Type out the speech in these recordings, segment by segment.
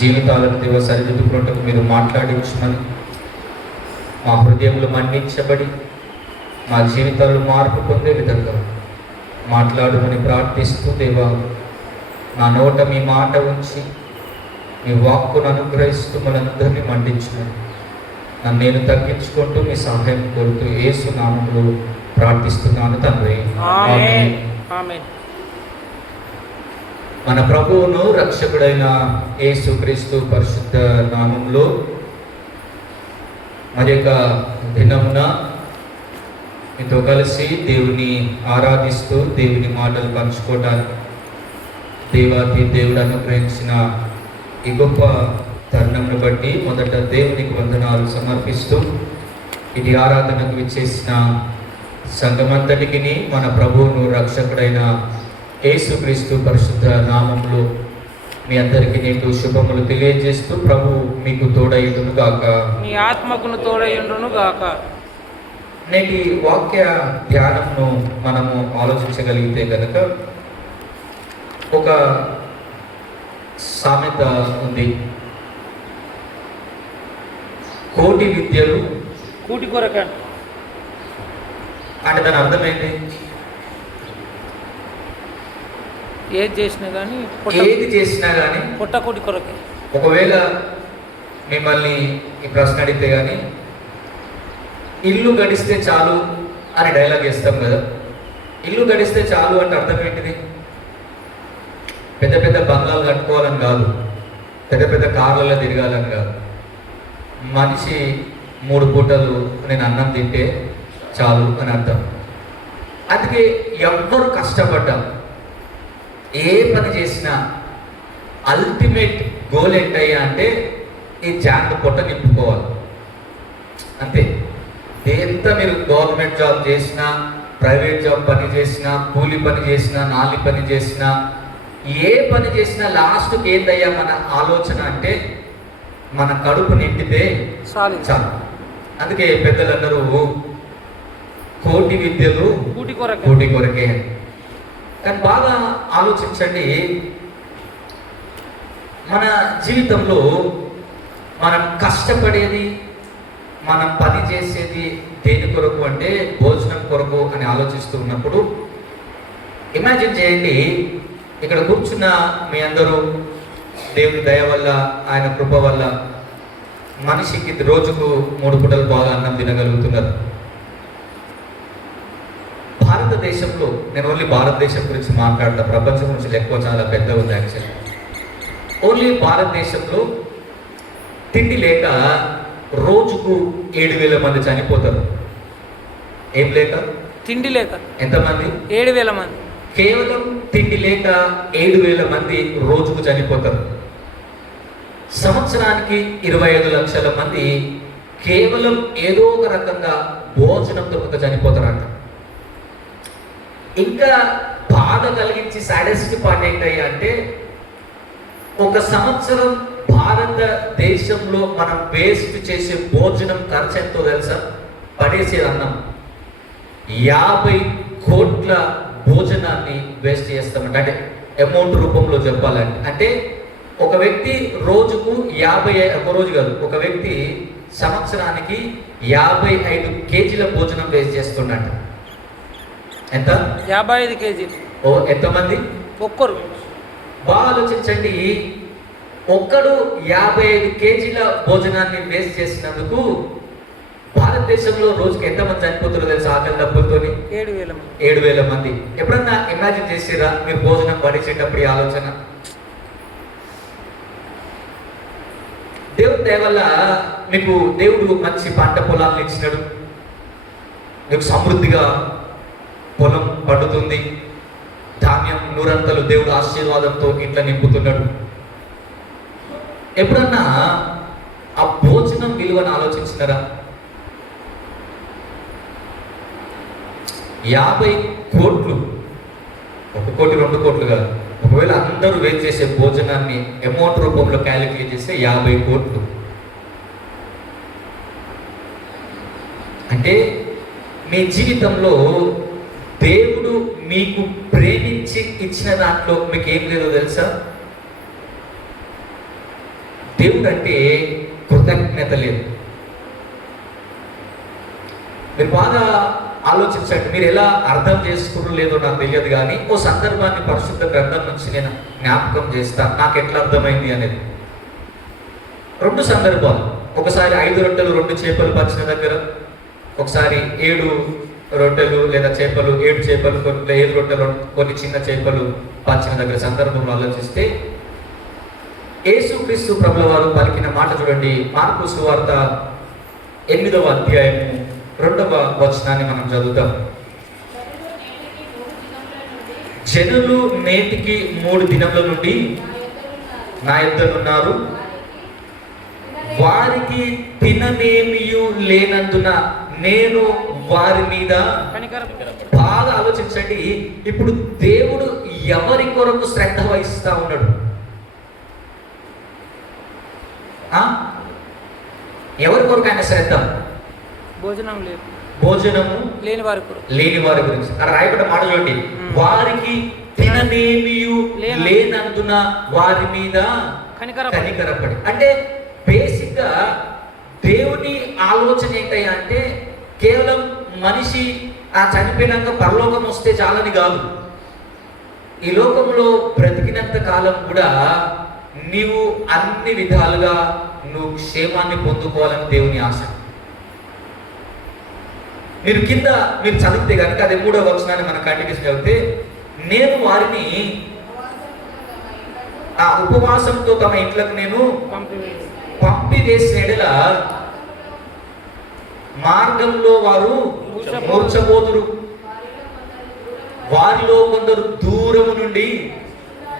జీవితాలను దేవ సరిదిద్దుకున్నట్టుకు మీరు మాట్లాడించమని, మా హృదయములు మన్నించబడి మా జీవితాలు మార్పు పొందే విధంగా మాట్లాడమని ప్రార్థిస్తూ, దేవా నా నోట మీ మాట ఉంచి మీ వాక్కును అనుగ్రహిస్తూ మనందరినీ మండించమని, నన్ను నేను తగ్గించుకుంటూ మీ సహాయం కోరుతూ యేసు నామములో ప్రార్థిస్తున్నాను తండ్రి. ఆమేన్. ఆమేన్. మన ప్రభువును రక్షకుడైన యేసుక్రీస్తు పరిశుద్ధ నామంలో మరి యొక్క దినమున మీతో కలిసి దేవుని ఆరాధిస్తూ దేవుని మాటలు పంచుకోవడానికి దేవుడు అనుగ్రహించిన ఈ గొప్ప తరుణంను బట్టి మొదట దేవునికి వందనాలు సమర్పిస్తూ, ఇది ఆరాధనకు విచ్చేసిన సంఘమంతటికి మన ప్రభువును రక్షకుడైన యేసుక్రీస్తు పరిశుద్ధ నామములో మీ అందరికీ నేను శుభములు తెలియజేస్తూ, ప్రభు మీకు తోడయుండును గాక, మీ ఆత్మకును తోడయుండును గాక. నేటి వాక్య ధ్యానంను మనము ఆలోచించగలిగితే కనుక ఒక సామెత ఉంది, కోటి విద్యలు కూటి కొరక. అంటే దాని అర్థమైంది, ఏది చేసినా కానీ పొట్ట కూటి కొరకే. ఒకవేళ మిమ్మల్ని ఈ ప్రశ్న అడిగితే కానీ ఇల్లు గడిస్తే చాలు అని డైలాగ్ వేస్తాం కదా. ఇల్లు గడిస్తే చాలు అంటే అర్థం ఏంటిది? పెద్ద పెద్ద బంగ్లాలు కట్టుకోవాలని కాదు, పెద్ద పెద్ద కార్లలో తిరగాలని కాదు. మనిషి 3 పూటలు నేను అన్నం తింటే చాలు అని అర్థం. అందుకే ఎవ్వరు కష్టపడ్డా ఏ పని చేసినా అల్టిమేట్ గోల్ ఏంటయ్యా అంటే ఈ జాంగ్ పొట్ట నింపుకోవాలి అంతే. ఎంత మీరు గవర్నమెంట్ జాబ్ చేసినా, ప్రైవేట్ జాబ్ పని చేసినా, కూలి పని చేసినా, నాలి పని చేసినా, ఏ పని చేసినా లాస్ట్కి ఏందయ్యా మన ఆలోచన అంటే మన కడుపు నిండితే చాలు. అందుకే పెద్దలందరూ కోటి విద్యలు కూటి కొరకే. కానీ బాగా ఆలోచించండి, మన జీవితంలో మనం కష్టపడేది, మనం పని చేసేది దేని కొరకు అంటే భోజనం కొరకు అని ఆలోచిస్తూ ఉన్నప్పుడు ఇమాజిన్ చేయండి, ఇక్కడ కూర్చున్న మీ అందరూ దేవుని దయ వల్ల, ఆయన కృప వల్ల మనిషికి రోజుకు 3 పూటలు బాగా అన్నం తినగలుగుతున్నారు. భారతదేశంలో, నేను ఓన్లీ భారతదేశం గురించి మాట్లాడతా, ప్రపంచం గురించి ఎక్కువ చాలా పెద్ద ఉంది యాక్చువల్లీ. ఓన్లీ భారతదేశంలో తిండి లేక రోజుకు 7,000 మంది చనిపోతారు. ఏం లేక? తిండి లేక. ఎంతమంది? 7,000 మంది. కేవలం తిండి లేక 7,000 మంది రోజుకు చనిపోతారు. సంవత్సరానికి 25 లక్షల మంది కేవలం ఏదో ఒక రకంగా భోజనం దొరకక చనిపోతారంట. ఇంకా బాధ కలిగించి సాడెస్ట్ పార్ట్ ఏంటయ్యా అంటే, ఒక సంవత్సరం భారతదేశంలో మనం వేస్ట్ చేసే భోజనం ఖర్చు ఎంతో తెలుసా? పడేసేది అన్నం 50 కోట్ల భోజనాన్ని వేస్ట్ చేస్తామంట. అంటే అమౌంట్ రూపంలో చెప్పాలంటే, అంటే ఒక వ్యక్తి రోజుకు 50, ఒక రోజు కాదు, ఒక వ్యక్తి సంవత్సరానికి 55 కేజీల భోజనం వేస్ట్ చేస్తుండట. ఎంత? 55 కేజీలు. ఓ ఎంతమంది? ఒక్కరు. బాగా ఆలోచించండి, ఒక్కడు 55 కేజీల భోజనాన్ని వేస్ట్ చేసినందుకు భారతదేశంలో రోజుకి ఎంతమంది చనిపోతారో తెలుసు? ఆకలి డబ్బులతో 7,000 మంది. ఎప్పుడన్నా ఇమాజిన్ చేసిరా మీరు భోజనం పడేసేటప్పుడు ఈ ఆలోచన? దేవుడి దయ వల్ల మీకు దేవుడు మంచి పంట పొలాలను ఇచ్చినాడు, మీకు సమృద్ధిగా పొలం పండుతుంది, ధాన్యం నూరంతలు దేవుడు ఆశీర్వాదంతో ఇంట్లో నింపుతున్నాడు. ఎప్పుడన్నా ఆ భోజనం విలువను ఆలోచించినారా? 50 కోట్లు, 1 కోటి 2 కోట్లు కాదు, ఒకవేళ అందరూ వేస్ట్ చేసే భోజనాన్ని అమౌంట్ రూపంలో క్యాలిక్యులేట్ చేస్తే 50 కోట్లు. అంటే మీ జీవితంలో దేవుడు మీకు ప్రేమించి ఇచ్చిన దాంట్లో మీకు ఏం లేదో తెలుసా? దేవుడు అంటే కృతజ్ఞత లేదు. మీరు బాగా ఆలోచించండి. మీరు ఎలా అర్థం చేసుకున్నారో లేదో నాకు తెలియదు, కానీ ఓ సందర్భాన్ని పరిశుద్ధ గ్రంథం నుంచి నేను జ్ఞాపకం చేస్తాను, నాకు ఎట్లా అర్థమైంది అనేది. 2 సందర్భాలు. ఒకసారి 5 రొట్టెలు 2 చేపలు పంచిన దగ్గర, ఒకసారి 7 రొట్టెలు లేదా చేపలు 7 చేపలు 7 రొట్టెలు కొన్ని చిన్న చేపలు పంచిన దగ్గర సందర్భంలో ఆలోచిస్తే యేసుక్రీస్తు ప్రభుల వారు పలికిన మాట చూడండి. మార్కు సువార్త 8వ అధ్యాయము 2వ వచనాన్ని మనం చదువుతాం. జనులు నేటికి 3 దినముల నుండి నా యొద్దనున్నారు, వారికి తిననేమియు లేనందున నేను వారి మీద. బాగా ఆలోచించండి. ఇప్పుడు దేవుడు ఎవరి కొరకు శ్రద్ధ వహిస్తా ఉన్నాడు? ఎవరి కొరకు ఆయన శ్రద్ధ? భోజనము లేని వారి గురించి అక్కడ రాయబడ్డ మాట చూడండి. వారికి తిననేమియు లేనందున వారి మీద కనికరపడి. అంటే బేసిక్ గా దేవుని ఆలోచన ఏంటయ్యా అంటే కేవలం మనిషి చనిపోయినాక పరలోకం వస్తే చాలని కాదు. ఈ లోకంలో బ్రతికినంత కాలం కూడా నీవు అన్ని విధాలుగా నువ్వు క్షేమాన్ని పొందుకోవాలని దేవుని ఆశ. మీరు చదివితే కనుక అది 3వ వచనాన్ని మనం కంటిన్యూస్ చదివితే, నేను వారిని ఆ ఉపవాసంతో తమ ఇంట్లోకి నేను పంపివేసిన ఎడల మార్గంలో వారు మూర్ఛపోదురు, వారిలో కొందరు దూరము నుండి.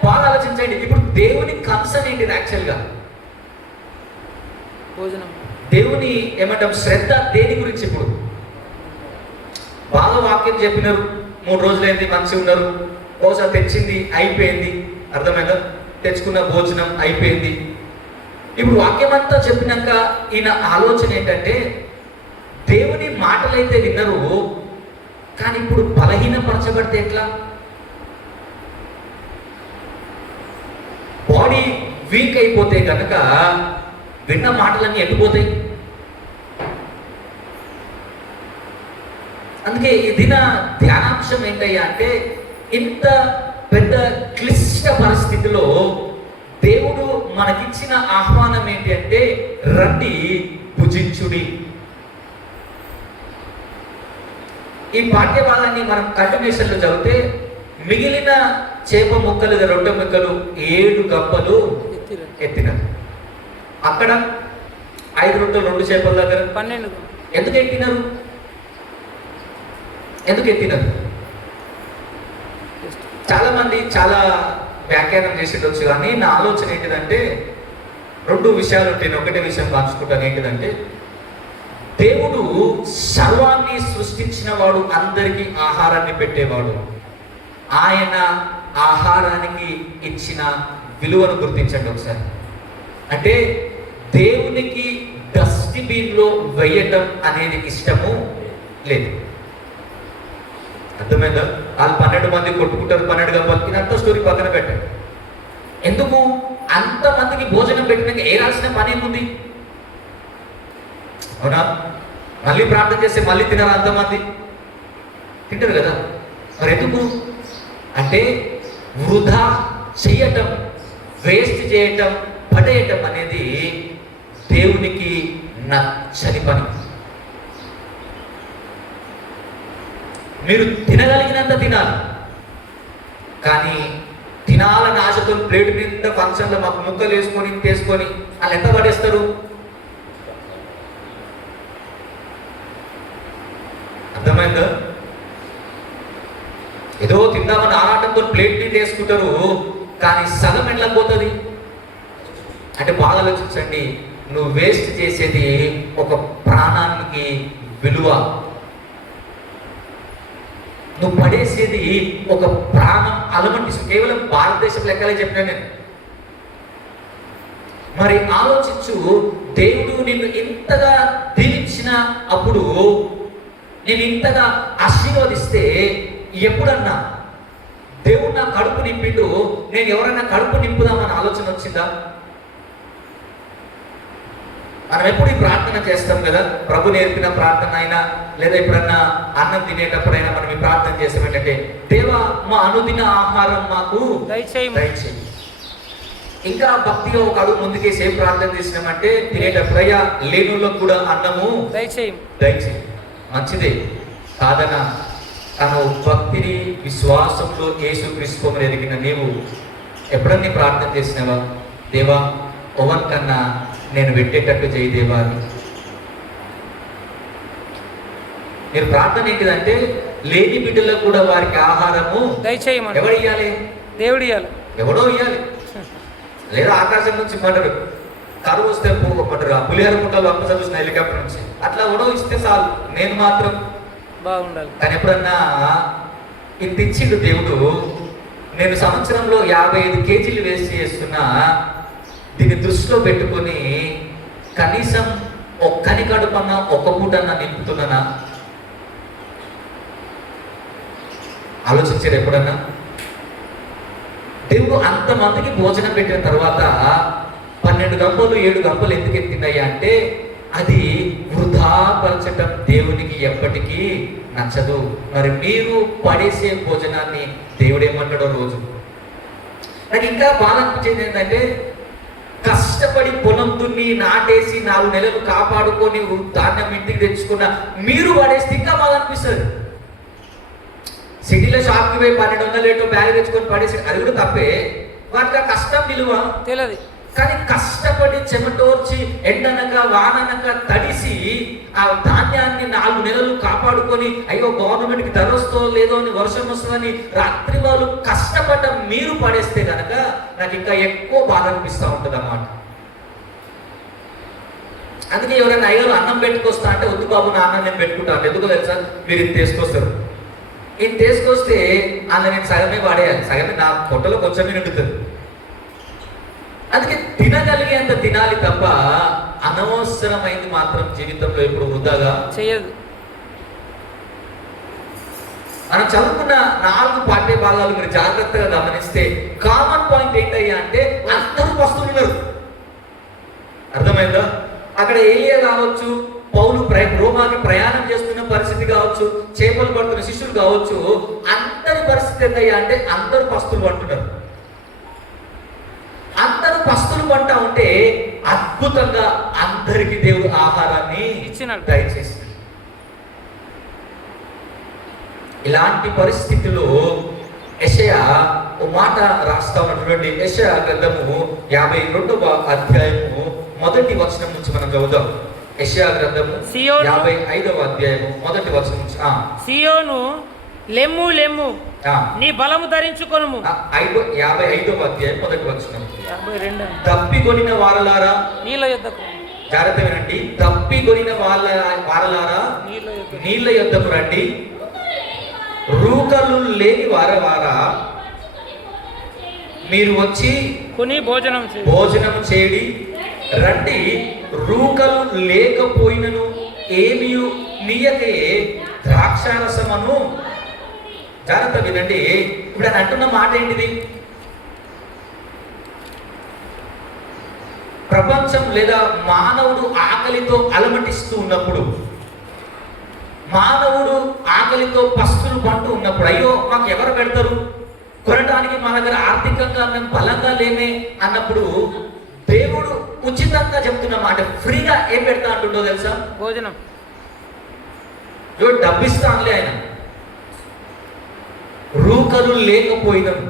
బాగా ఆలోచించండి. ఇప్పుడు దేవుని కన్సర్న్ ఏంటిది? యాక్చువల్గా దేవుని ఏమంటాం శ్రద్ధ దేని గురించి? ఇప్పుడు బాగా వాక్యం చెప్పినారు, 3 రోజులైంది, మంచిగా ఉన్నారు, ఒకసారి తెచ్చింది అయిపోయింది, అర్థమైందా? తెచ్చుకున్న భోజనం అయిపోయింది. ఇప్పుడు వాక్యం అంతా చెప్పినాక ఈయన ఆలోచన ఏంటంటే దేవుని మాటలైతే విన్నారు, కానీ ఇప్పుడు బలహీనపరచబడితే ఎట్లా? బాడీ వీక్ అయిపోతే కనుక విన్న మాటలన్నీ ఎట్టిపోతాయి. అందుకే ఈ దిన ధ్యానాంశం ఏంటయ్యా అంటే, ఇంత పెద్ద క్లిష్ట పరిస్థితిలో దేవుడు మనకిచ్చిన ఆహ్వానం ఏంటి అంటే, రండి భుజించుడి. ఈ పాఠ్య భాగాన్ని మనం కంటిన్యూషన్లో చదివితే మిగిలిన చేప ముక్కలు, రొట్టె ముక్కలు 7 గంపలు ఎత్తినారు. అక్కడ 5 రొట్టెలు 2 చేపల దగ్గర 12. ఎందుకు ఎత్తినారు? చాలా మంది చాలా వ్యాఖ్యానం చేసేటచ్చు, కానీ నా ఆలోచన ఏంటిదంటే 2 విషయాలు ఉంటాయి. ఒకటే విషయం పంచుకుంటాను. ఏంటిదంటే, దేవుడు సర్వాన్ని సృష్టించిన వాడు, అందరికీ ఆహారాన్ని పెట్టేవాడు. ఆయన ఆహారానికి ఇచ్చిన విలువను గుర్తించండి ఒకసారి. అంటే దేవునికి డస్ట్బిన్లో వేయటం అనేది ఇష్టము లేదు. అర్థమైందా? వాళ్ళు 12 మంది కొట్టుకుంటారు, 12 గంపలు. ఇదంతా స్టోరీ పక్కన పెట్టండి. ఎందుకు అంతమందికి భోజనం పెట్టినాక ఏరాల్సిన పని ఏముంది? అవునా? మళ్ళీ ప్రార్థన చేస్తే మళ్ళీ తినారు, అంతమంది తింటారు కదా. మరి ఎందుకు అంటే వృధా చేయటం, వేస్ట్ చేయటం, పడేయటం అనేది దేవునికి నచ్చని పని. మీరు తినగలిగినంత తినాలి, కానీ తినాలని ఆశతో ప్లేట్ మీద ఫంక్షన్లో మాకు ముక్కలు వేసుకొని తీసుకొని వాళ్ళు ఎంత పడేస్తారు? అర్థమైందా? ఏదో తిందామని ఆరాటంతో ప్లేట్ మీద వేసుకుంటారు, కానీ సగం ఎట్లా పోతుంది అంటే బాగా ఆలోచించండి. నువ్వు వేస్ట్ చేసేది ఒక ప్రాణానికి విలువ, నువ్వు పడేసేది ఒక ప్రాణం అలమటిస్తు. కేవలం భారతదేశం లెక్కలే చెప్పినా నేను. మరి ఆలోచించు, దేవుడు నిన్ను ఇంతగా దీవించిన అప్పుడు, నేను ఇంతగా ఆశీర్వదిస్తే, ఎప్పుడన్నా దేవుడు నా కడుపు నింపిండు, నేను ఎవరైనా కడుపు నింపుదామని ఆలోచన వచ్చిందా? మనం ఎప్పుడు ఈ ప్రార్థన చేస్తాం కదా, ప్రభు నేర్పిన ప్రార్థన అయినా లేదా ఎప్పుడన్నా అన్నం తినేటప్పుడైనా మనం ఈ ప్రార్థన చేస్తాం ఏంటంటే, దేవా మా అనుదిన ఆహారం మాకు దయచేయి. ఇంకా భక్తిగా ఒక అడుగు ముందుకేసి ఏం ప్రార్థన చేసినామంటే, తినేటప్పుడయ్యా లేనులకు కూడా అన్నము దయచేయి. మంచిదే కాదన, తను భక్తిని విశ్వాసంలో యేసుక్రీస్తుని ఎదిగిన నీవు ఎప్పుడన్నీ ప్రార్థన చేసినావా, దేవా ఓవన్ కన్నా నేను పెట్టేటట్టు చేయి దేవా అని? మీరు ప్రార్థన ఏంటిదంటే, లేని బిడ్డలకు కూడా వారికి ఆహారము దయచేయమని. ఎవరు ఇవ్వాలి? దేవుడు ఇవ్వాలి, ఎవడో ఇవ్వాలి. లేదా ఆకాశం నుంచి పడ్డారు, కరువు వస్తే పడ్డారు, ఆ పులిహోర పుట్టలు అప్ప చూసిన హెలికాప్టర్ నుంచి అట్లా ఎవడో ఇస్తే చాలు, నేను మాత్రం బాగుండాలి. కానీ ఎప్పుడన్నా ఇది ఇచ్చిండు దేవుడు. నేను సంవత్సరంలో 55 కేజీలు వేసి చేస్తున్నా, దీన్ని దృష్టిలో పెట్టుకొని కనీసం ఒక్కని కడుపన్నా ఒక్క పూటన్నా నింపుతున్నానా? ఆలోచించారు ఎప్పుడన్నా? దేవుడు అంతమందికి భోజనం పెట్టిన తర్వాత 12 గంపలు 7 గంపలు ఎందుకు ఎత్తినాయి అంటే, అది వృధాపరచటం దేవునికి ఎప్పటికీ నచ్చదు. మరి మీరు పడేసే భోజనాన్ని దేవుడు ఏమంటాడో రోజు. నాకు ఇంకా బాధ అనిపించేది ఏంటంటే, కష్టపడి పొలం దున్ని నాటేసి 4 నెలలు కాపాడుకొని ధాన్యం ఇంటికి తెచ్చుకున్న మీరు పడేస్తే ఇంకా బాధ అనిపిస్తుంది. సిటీలో షాప్కి పోయి 1200 బ్యాగ్ తెచ్చుకొని పడేసి అది కూడా తప్పే, వాటికి ఆ కష్టం విలువ తెలియదు. కానీ కష్టపడి చెమటోర్చి ఎండనక వాననక తడిసి ఆ ధాన్యాన్ని 4 నెలలు కాపాడుకొని, అయ్యో గవర్నమెంట్కి ధర వస్తో లేదో అని, వర్షం వస్తుందని రాత్రి వాళ్ళు కష్టపడ్డ మీరు పడేస్తే కనుక నాకు ఇంకా ఎక్కువ బాధ అనిపిస్తూ ఉంటుంది అన్నమాట. అందుకే ఎవరైనా అయ్యో అన్నం పెట్టుకొస్తా అంటే, వద్దు బాబు నా అన్నం నేను పెట్టుకుంటాను. ఎందుకు తెలుసా? మీరు ఇది తీసుకొస్తారు, ఇది తీసుకొస్తే అన్న నేను సగమే వాడేయాలి, సగమే నా పొట్టలో కొంచెమే నిండుతుంది. అందుకే తినగలిగేంత తినాలి తప్ప అనవసరమైంది మాత్రం జీవితంలో ఎప్పుడు వృధాగా చేయదు. మనం చదువుకున్న 4 పాఠ్య భాగాలు మీరు జాగ్రత్తగా గమనిస్తే కామన్ పాయింట్ ఏంటయ్యా అంటే, అందరూ పస్తులున్నారు. అర్థమైందా? అక్కడ ఏలియా కావచ్చు, పౌలు రోమాకి ప్రయాణం చేస్తున్న పరిస్థితి కావచ్చు, చేపలు పడుతున్న శిష్యులు కావచ్చు, అందరి పరిస్థితి ఏంటయ్యా అంటే అందరూ పస్తులు పడుతున్నారు. అందరూ పస్తులు పంట ఉంటే అద్భుతంగా అందరికి దేవుడు ఆహారాన్ని ఇచ్చినాడు, దయచేసి. ఇలాంటి పరిస్థితుల్లో యెషయా ఓ మాట రాస్తా ఉన్నటువంటి యెషయా గ్రంథము 52వ అధ్యాయము 1వ వచనం నుంచి మనం చదువుదాం. యెషయా గ్రంథము 55వ అధ్యాయము 1వ వచనం నుంచి. సియోను లెమ్ము లెమ్ము, నీ బలము ధరించుకొనుము. 55వ అధ్యాయం 1వ వచనం. 52. తప్పికొనిన వారలారా నీళ్ళ యొద్దకు, జాగ్రత్త వినండి, తప్పికొనిన వారలారా నీళ్ళ యొద్దకు రండి, రూకలు లేని వారవారా మీరు వచ్చి కొని భోజనం చేయడి రండి. రూకలు లేకపోయినను ఏమీ నీయకే ద్రాక్షారసమను. జాగ్రత్త వినండి, ఇప్పుడు ఆయన అంటున్న మాట ఏంటిది? ప్రపంచం లేదా మానవుడు ఆకలితో అలమటిస్తూ ఉన్నప్పుడు, మానవుడు ఆకలితో పస్తులు పంటూ ఉన్నప్పుడు, అయ్యో మాకు ఎవరు పెడతారు, కొనడానికి మా దగ్గర ఆర్థికంగా మేము బలంగా లేమే అన్నప్పుడు, దేవుడు ఉచితంగా చెప్తున్న మాట, ఫ్రీగా ఏం పెడతా అంటుండో తెలుసా? భోజనం. డబ్బిస్తానులే ఆయన. రూకలు లేకపోయినాము,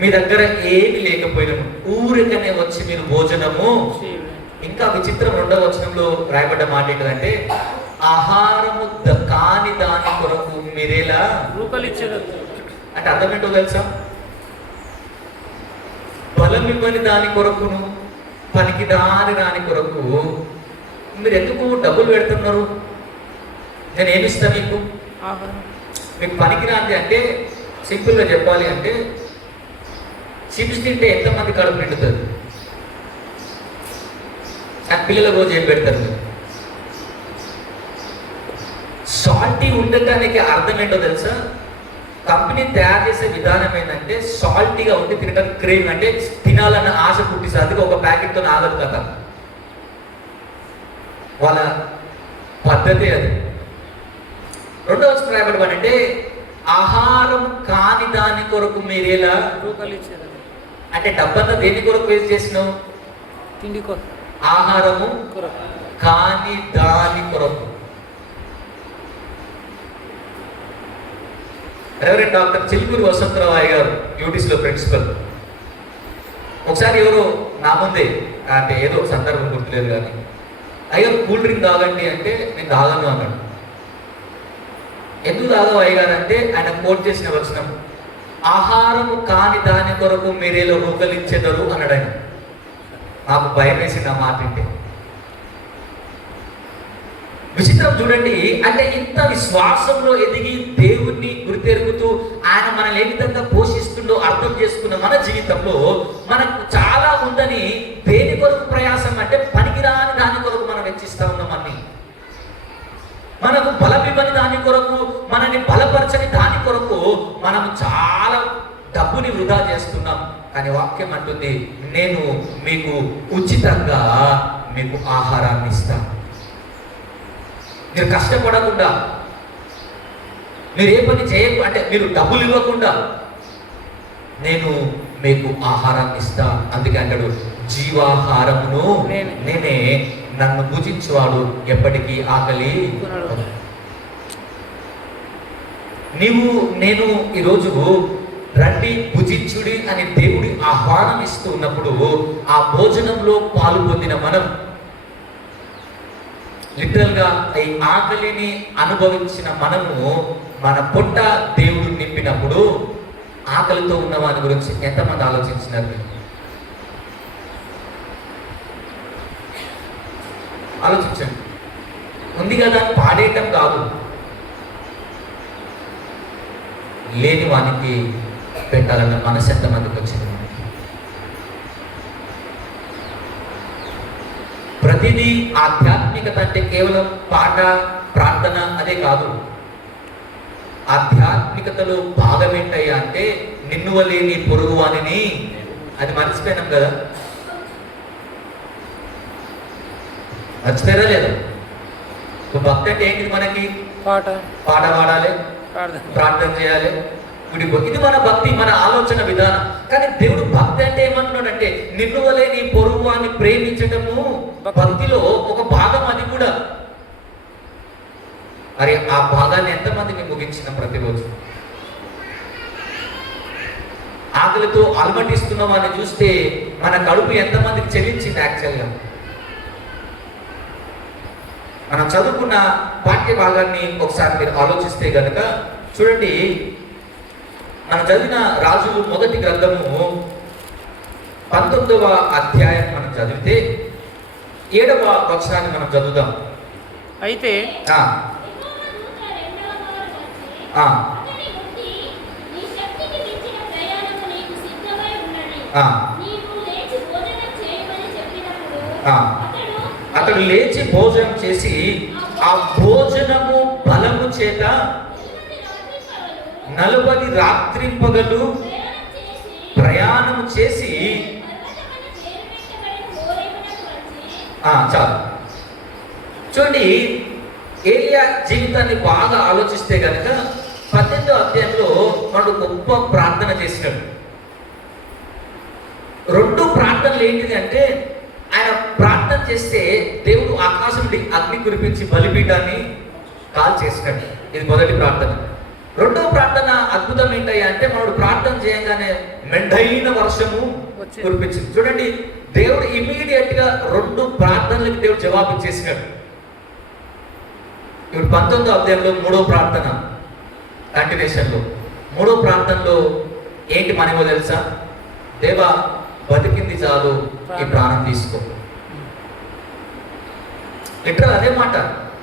మీ దగ్గర ఏమి లేకపోయినాము, ఊరికనే వచ్చి మీరు భోజనము. ఇంకా విచిత్రం 2వ వచనంలో రాయబడ్డ మాట ఏంటంటే, ఆహారము కాని దాని కొరకు మీరేలా రూకలు ఇచ్చారు అంటే అర్థం ఏంటో తెలుసా? బలం ఇవ్వని దాని కొరకును పనికి దాని కొరకు మీరు ఎందుకు డబ్బులు పెడుతున్నారు? నేను ఏమిస్తాను మీకు? మీకు పనికి రాంది అంటే, సింపుల్గా చెప్పాలి అంటే, చిప్స్ తింటే ఎంతమంది కడుపు నిండుతుంది? ఆ పిల్లల రోజు ఏం పెడతారు మీరు? సాల్టీ ఉండటానికి అర్థం ఏంటో తెలుసా? కంపెనీ తయారు చేసే విధానం ఏంటంటే, సాల్టీగా ఉండి తినడానికి క్రేవ్, అంటే తినాలన్న ఆశ పుట్టిస్తుంది. ఒక ప్యాకెట్తో ఆగదు కదా. వాళ్ళ పద్ధతి అది. రెండవ వచనం రాయబడి అంటే ఆహారం కాని దాని కొరకు మీరేలా రూకలిచ్చేదని. అంటే డబ్బంతా దేని కొరకు వేస్ట్ చేసినావు? తిండి కొరకు. ఆహారము కొరకు. కాని దాని కొరకు. రెవరెండ్ డాక్టర్ చిలుకూరి వసంతరావు గారు యూటీసీలో ప్రిన్సిపల్. ఒకసారి ఎవరో నా ముందే, అంటే ఏదో ఒక సందర్భం గుర్తులేదు కానీ, అయ్యారు కూల్ డ్రింక్ తాగండి అంటే నేను తాగను అన్నాడు. ఎందుకు తాగవు అయ్యగారు అంటే ఆయన కోట్ చేసిన వచనం ఆహారము కాని దాని కొరకు మీరేలో రూకలించెదరు అన్నాడు ఆయన. నాకు భయం వేసింది ఆ మాట వింటే. విచిత్రం చూడండి, అంటే ఇంత విశ్వాసంలో ఎదిగి దేవుణ్ణి గుర్తెరుగుతూ ఆయన మనల్ని ఏ విధంగా పోషిస్తుండో అర్థం చేసుకున్న మన జీవితంలో మనకు చాలా ఉందని దేని కొరకు ప్రయాసం అంటే పనికిరాని దాని కొరకు మనం వెచ్చిస్తా ఉన్నాం అన్ని. మనకు బలమివ్వని దాని కొరకు, మనని బలపరచని దాని కొరకు మనం చాలా డబ్బుని వృధా చేస్తున్నాం. కానీ వాక్యం అంటుంది నేను మీకు ఉచితంగా మీకు ఆహారాన్ని ఇస్తాను. మీరు కష్టపడకుండా, మీరు ఏ పని చేయకుండా, అంటే మీరు డబ్బులు ఇవ్వకుండా నేను మీకు ఆహారాన్ని ఇస్తా. అందుకే అంటాడు జీవాహారమును నేనే, నన్ను భుజించువాడు ఎప్పటికీ ఆకలి. నేను ఈరోజు రండి భుజించుడి అని దేవుడి ఆహ్వానం ఇస్తూ ఉన్నప్పుడు ఆ భోజనంలో పాలు పొందిన మనం లిటరల్ గా ఈ ఆకలిని అనుభవించిన మనము మన పొట్ట దేవుడు నింపినప్పుడు ఆకలితో ఉన్న వారి గురించి ఎంతమంది ఆలోచించినారు? ఆలోచించండి. ఉంది కదా పాడేయటం కాదు, లేని వానికి పెట్టాలన్న మనసు ఎంతమందికి వచ్చింది? ప్రతిదీ ఆధ్యాత్మికత అంటే కేవలం పాట ప్రార్థన అదే కాదు. ఆధ్యాత్మికతలో భాగం ఏంటయ్యా అంటే నిన్ను వలే నీ పొరుగు వానిని, అది మర్చిపోయినాం కదా. మర్చిపోయారా లేదా? భక్తి అంటే ఏంటిది? మనకి పాట పాడాలి, ప్రార్థన చేయాలి, ఇది మన భక్తి, మన ఆలోచన విధానం. కానీ దేవుడు భక్తి అంటే ఏమంటున్నాడంటే నిన్ను వలే నీ పొరుగు అని ప్రేమించటము భక్తిలో ఒక భాగం. అది కూడా మరి ఆ భాగాన్ని ఎంతమందిని ముగించిన ప్రతిరోజు ఆకలితో అలమటిస్తున్న వాడిని చూస్తే మన కడుపు ఎంతమందికి చెల్లించింది? యాక్చువల్గా మనం చదువుకున్న పాఠ్య భాగాన్ని ఒకసారి మీరు ఆలోచిస్తే కనుక చూడండి, మనం చదివిన రాజులు మొదటి గ్రంథము 19వ అధ్యాయం మనం చదివితే 7వ వచనాన్ని మనం చదువుదాం. అయితే అతడు లేచి భోజనం చేసి ఆ భోజనము బలము చేత 40 రాత్రింపగలు ప్రయాణము చేసి చాలు. చూడండి, ఏలియా జీవితాన్ని బాగా ఆలోచిస్తే కనుక 18వ అధ్యాయంలో వాడు గొప్ప ప్రార్థన చేసినాడు. 2 ప్రార్థనలు ఏంటిది అంటే ఆయన ప్రార్థన చేస్తే దేవుడు ఆకాశం నుండి అగ్ని కురిపించి బలిపీఠాన్ని కాల్ చేసినాడు. ఇది మొదటి ప్రార్థన. 2వ ప్రార్థన అద్భుతం ఏంటయ్యా అంటే మనడు ప్రార్థన చేయగానే మెండైన వర్షము కురిపించింది. చూడండి, దేవుడు ఇమీడియట్ గా 2 ప్రార్థనలకి దేవుడు జవాబు ఇచ్చేసినాడు. ఇప్పుడు 19వ అధ్యాయంలో 3వ ప్రార్థన కంటిన్యూషన్ లో 3వ ప్రార్థనలో ఏంటి మనమో తెలుసా? దేవా బతికింది చాలు, ఈ ప్రాణం తీసుకో. లిటరల్ అదే మాట.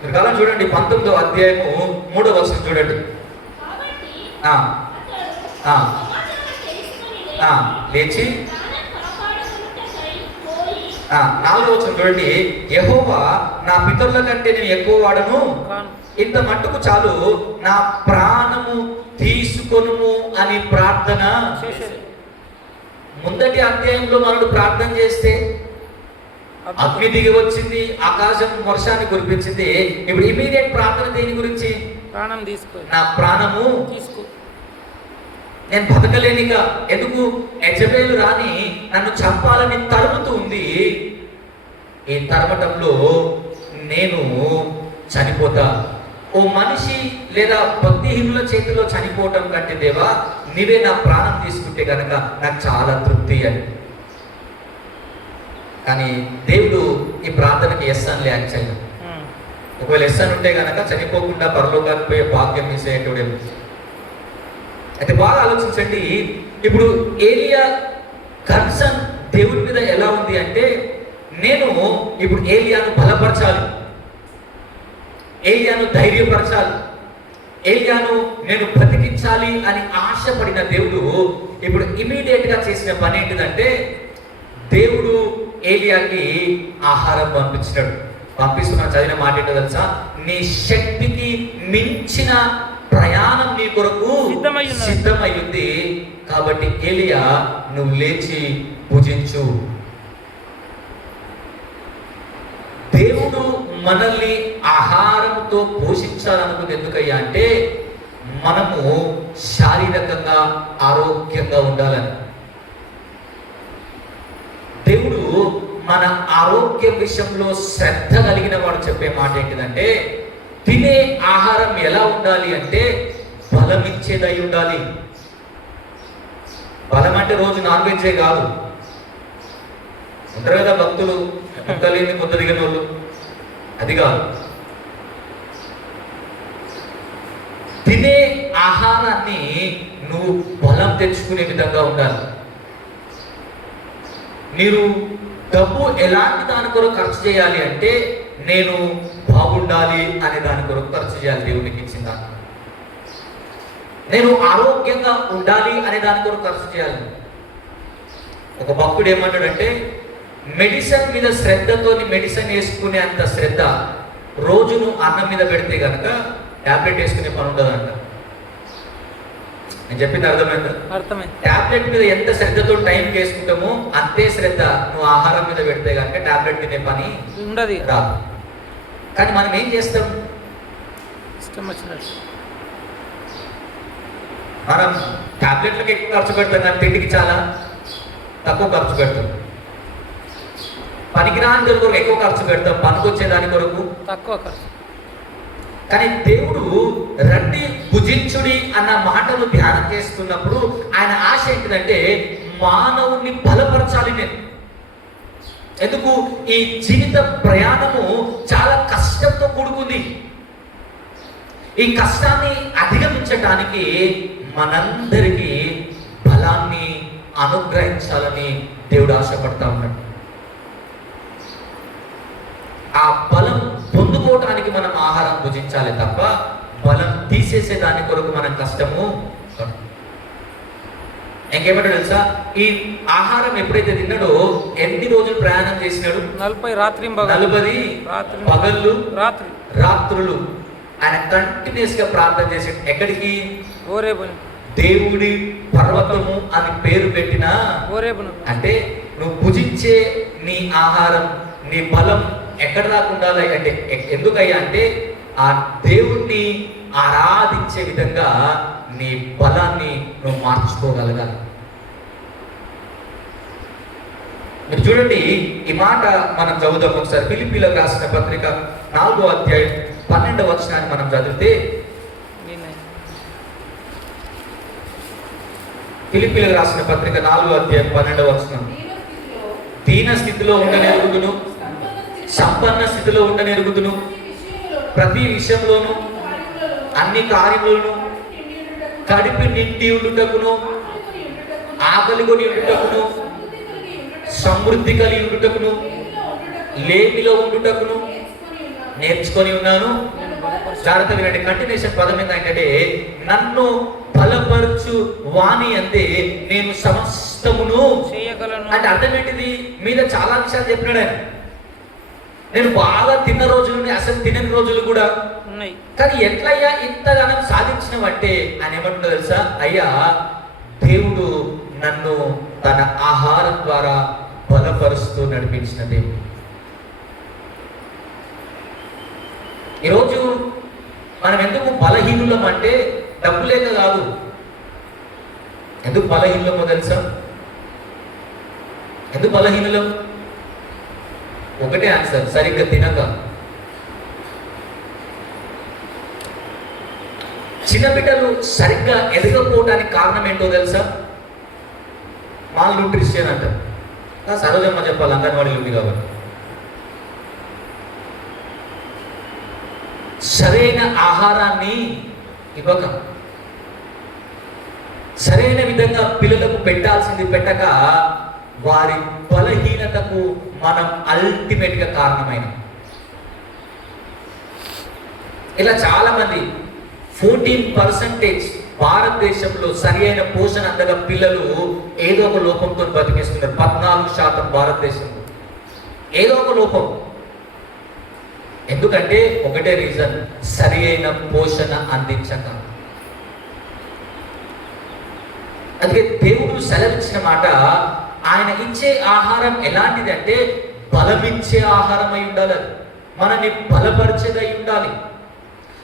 మీరు కాలం చూడండి, 19వ అధ్యాయము 3వ వచనం చూడండి. లేచి 4వ వచనం చూడండి. యెహోవా నా పితరుల కంటే నేను ఎక్కువ వాడను, ఇంత మట్టుకు చాలు, నా ప్రాణము తీసుకొనుము అని ప్రార్థన. ముందటి అధ్యాయంలో మనడు ప్రార్థన చేస్తే అగ్ని దిగి వచ్చింది, ఆకాశం వర్షాన్ని కురిపించింది. ఇప్పుడు ఇమీడియట్ ప్రార్థన దేని గురించి? ప్రాణం తీసుకో, నా ప్రాణము తీసుకో. నేను బతకలేనిగా. ఎందుకు? యెజబెలు రాని నన్ను చంపాలని తరుముతూ ఉంది. ఈ తరమటంలో నేను చనిపోతా. ఓ మనిషి లేదా భక్తిహీనుల చేతిలో చనిపోవటం కంటే దేవా నీవే నా ప్రాణం తీసుకుంటే కనుక నాకు చాలా తృప్తి అని. కానీ దేవుడు ఈ ప్రార్థనకి ఎస్ అని యాక్చువల్గా. ఒకవేళ ఎస్ అని ఉంటే కనుక చనిపోకుండా పరలోకానికి పోయే భాగ్యం మిస్ అయ్యేటోడేమో. అయితే బాగా ఆలోచించండి. ఇప్పుడు ఏలియా కన్సర్న్ దేవుడి మీద ఎలా ఉంది అంటే, నేను ఇప్పుడు ఏలియాను బలపరచాలి, ఏలియాను ధైర్యపరచాలి, ఏలియాను నేను బ్రతికించాలి అని ఆశపడిన దేవుడు ఇప్పుడు ఇమీడియట్ గా చేసిన పని ఏంటిదంటే, దేవుడు ఏలియాకి ఆహారం పంపిస్తున్న చదివిన మాట ఏంటో తెలుసా? నీ శక్తికి మించిన ప్రయాణం నీ కొరకు సిద్ధమై ఉంది, కాబట్టి ఏలియా నువ్వు లేచి భుజించు. దేవుడు మనల్ని ఆహారంతో పోషించాలనుకుంది ఎందుకయ్యా అంటే, మనము శారీరకంగా ఆరోగ్యంగా ఉండాలని. దేవుడు మన ఆరోగ్య విషయంలో శ్రద్ధ కలిగిన వాడు చెప్పే మాట ఏంటిదంటే, తినే ఆహారం ఎలా ఉండాలి అంటే బలం ఇచ్చేదై ఉండాలి. బలం అంటే రోజు నాన్ వెజ్జే కాదు. ఉంటారు కదా భక్తులు, ముక్కలేని ముద్ద దిగిన వాళ్ళు, అది కాదు. తినే ఆహారాన్ని నువ్వు బలం తెచ్చుకునే విధంగా ఉండాలి. మీరు డబ్బు ఎలాంటి దాని కొరకు ఖర్చు చేయాలి అంటే, నేను బాగుండాలి అనే దాని కొరకు ఖర్చు చేయాలి. దేవునికి ఇచ్చిన దాన్ని నేను ఆరోగ్యంగా ఉండాలి అనే దాని కొరకు ఖర్చు చేయాలి. ఒక భక్తుడు ఏమంటాడంటే, మెడిసిన్ మీద శ్రద్ధతో మెడిసిన్ వేసుకునే అంత శ్రద్ధ రోజును అన్నం మీద పెడితే కనుక టాబ్లెట్ వేసుకునే పని ఉండదంట. నేను చెప్పింది అర్థమైందా? టాబ్లెట్ మీద ఎంత శ్రద్ధతో టైం వేసుకుంటామో అంతే శ్రద్ధ నువ్వు ఆహారం మీద పెడితే కనుక టాబ్లెట్ తినే పని ఉండదు, రాదు. కానీ మనం ఏం చేస్తాం? మనం టాబ్లెట్లకు ఎక్కువ ఖర్చు పెడతాం, కానీ తిండికి చాలా తక్కువ ఖర్చు పెడతాం. పనికిరాని కొరకు ఎక్కువ ఖర్చు పెడతాం, పనికొచ్చే దాని కొరకు తక్కువ ఖర్చు. కానీ దేవుడు రండి భుజించుడి అన్న మాటలు ధ్యానం చేస్తున్నప్పుడు ఆయన ఆశ ఏంటిదంటే, మానవుని బలపరచాలి నేను. ఎందుకు? ఈ జీవిత ప్రయాణము చాలా కష్టంతో కూడుకుంది. ఈ కష్టాన్ని అధిగమించడానికి మనందరికీ బలాన్ని అనుగ్రహించాలని దేవుడు ఆశపడతా ఉన్నాడు. ఆ బలం పొందుకోవటానికి మనం ఆహారం భుజించాలి తప్ప బలం తీసేసే దాని కొరకు మనం కష్టము. ఇంకేమంటాడు తెలుసా? ఈ ఆహారం ఎప్పుడైతే తిన్నాడో ఎన్ని రోజులు ప్రయాణం చేసినాడు? 40 పగళ్ళు రాత్రులు ఆయన కంటిన్యూస్ గా ప్రార్థన చేసాడు. ఎక్కడికి? దేవుడి పర్వతము అని పేరు పెట్టిన. అంటే నువ్వు భుజించే నీ ఆహారం, నీ బలం ఎక్కడ దాకా ఉండాలి అంటే, ఎందుకయ్యా అంటే ఆ దేవుణ్ణి ఆరాధించే విధంగా నీ బలాన్ని నువ్వు మార్చుకోగలగాలి. మీరు చూడండి, ఈ మాట మనం చదువుతాం ఒకసారి. ఫిలిప్పీలకు రాసిన పత్రిక 4వ అధ్యాయం 12వ వచనాన్ని మనం చదివితే, ఫిలిప్పీలకు రాసిన పత్రిక 4వ అధ్యాయం 12వ వచనం, దీన స్థితిలో ఉండనెరుగుదును, సంపన్న స్థితిలో ఉండనెరుగుదును, ప్రతి విషయంలోను అన్ని కార్యములను కడిపి నిండి ఉండుటకును, ఆకలి కొని ఉండుటకును, సమృద్ధి కలిగి ఉండుటకును, లేమిలో ఉండుటకును నేర్చుకొని ఉన్నాను. జాగ్రత్త వినండి. కంటిన్యూషన్ పదం ఏంటంటే, నన్ను బలపరచు వాణి అంతే నేను సమస్తమును చేయగలను. అంటే అర్థం ఏంటిది? మీద చాలా విషయాలు చెప్పినాడు ఆయన. నేను బాగా తిన్న రోజులు, అసలు తినని రోజులు కూడా ఉన్నాయి. కానీ ఎట్లయ్యా ఇంతగానం సాధించినవంటే ఆయన ఏమంటుందో తెలుసా? అయ్యా, దేవుడు నన్ను తన ఆహారం ద్వారా బలపరుస్తూ నడిపించిన దేవుడు. ఈరోజు మనం ఎందుకు బలహీనులం అంటే డబ్బు లేక కాదు. ఎందుకు బలహీనులమో తెలుసా? ఎందుకు బలహీనులం? ఒకటే ఆన్సర్, సరిగ్గా తినక. చిన్న బిడ్డలు సరిగ్గా ఎదగకపోవడానికి కారణం ఏంటో తెలుసా? మాల్ న్యూట్రిషన్ అంట. సరోజమ్మ చెప్పాలి, అంగన్వాడీలు ఉంది కాబట్టి. సరైన ఆహారాన్ని ఇవ్వక, సరైన విధంగా పిల్లలకు పెట్టాల్సింది పెట్టక, వారి బలహీనతకు మనం అల్టిమేట్గా కారణమైన. ఇలా చాలా మంది 14% భారతదేశంలో సరి అయిన పోషణ అందగా పిల్లలు ఏదో ఒక లోపంతో బతికేస్తున్నారు. 14% భారతదేశంలో ఏదో ఒక లోపం. ఎందుకంటే ఒకటే రీజన్, సరి అయిన పోషణ అందించక. అందుకే దేవుడు సెలవిచ్చిన మాట, ఆయన ఇచ్చే ఆహారం ఎలాంటిది అంటే బలమిచ్చే ఆహారం అయి ఉండాలి. మనల్ని బలపరిచేదై ఉండాలి.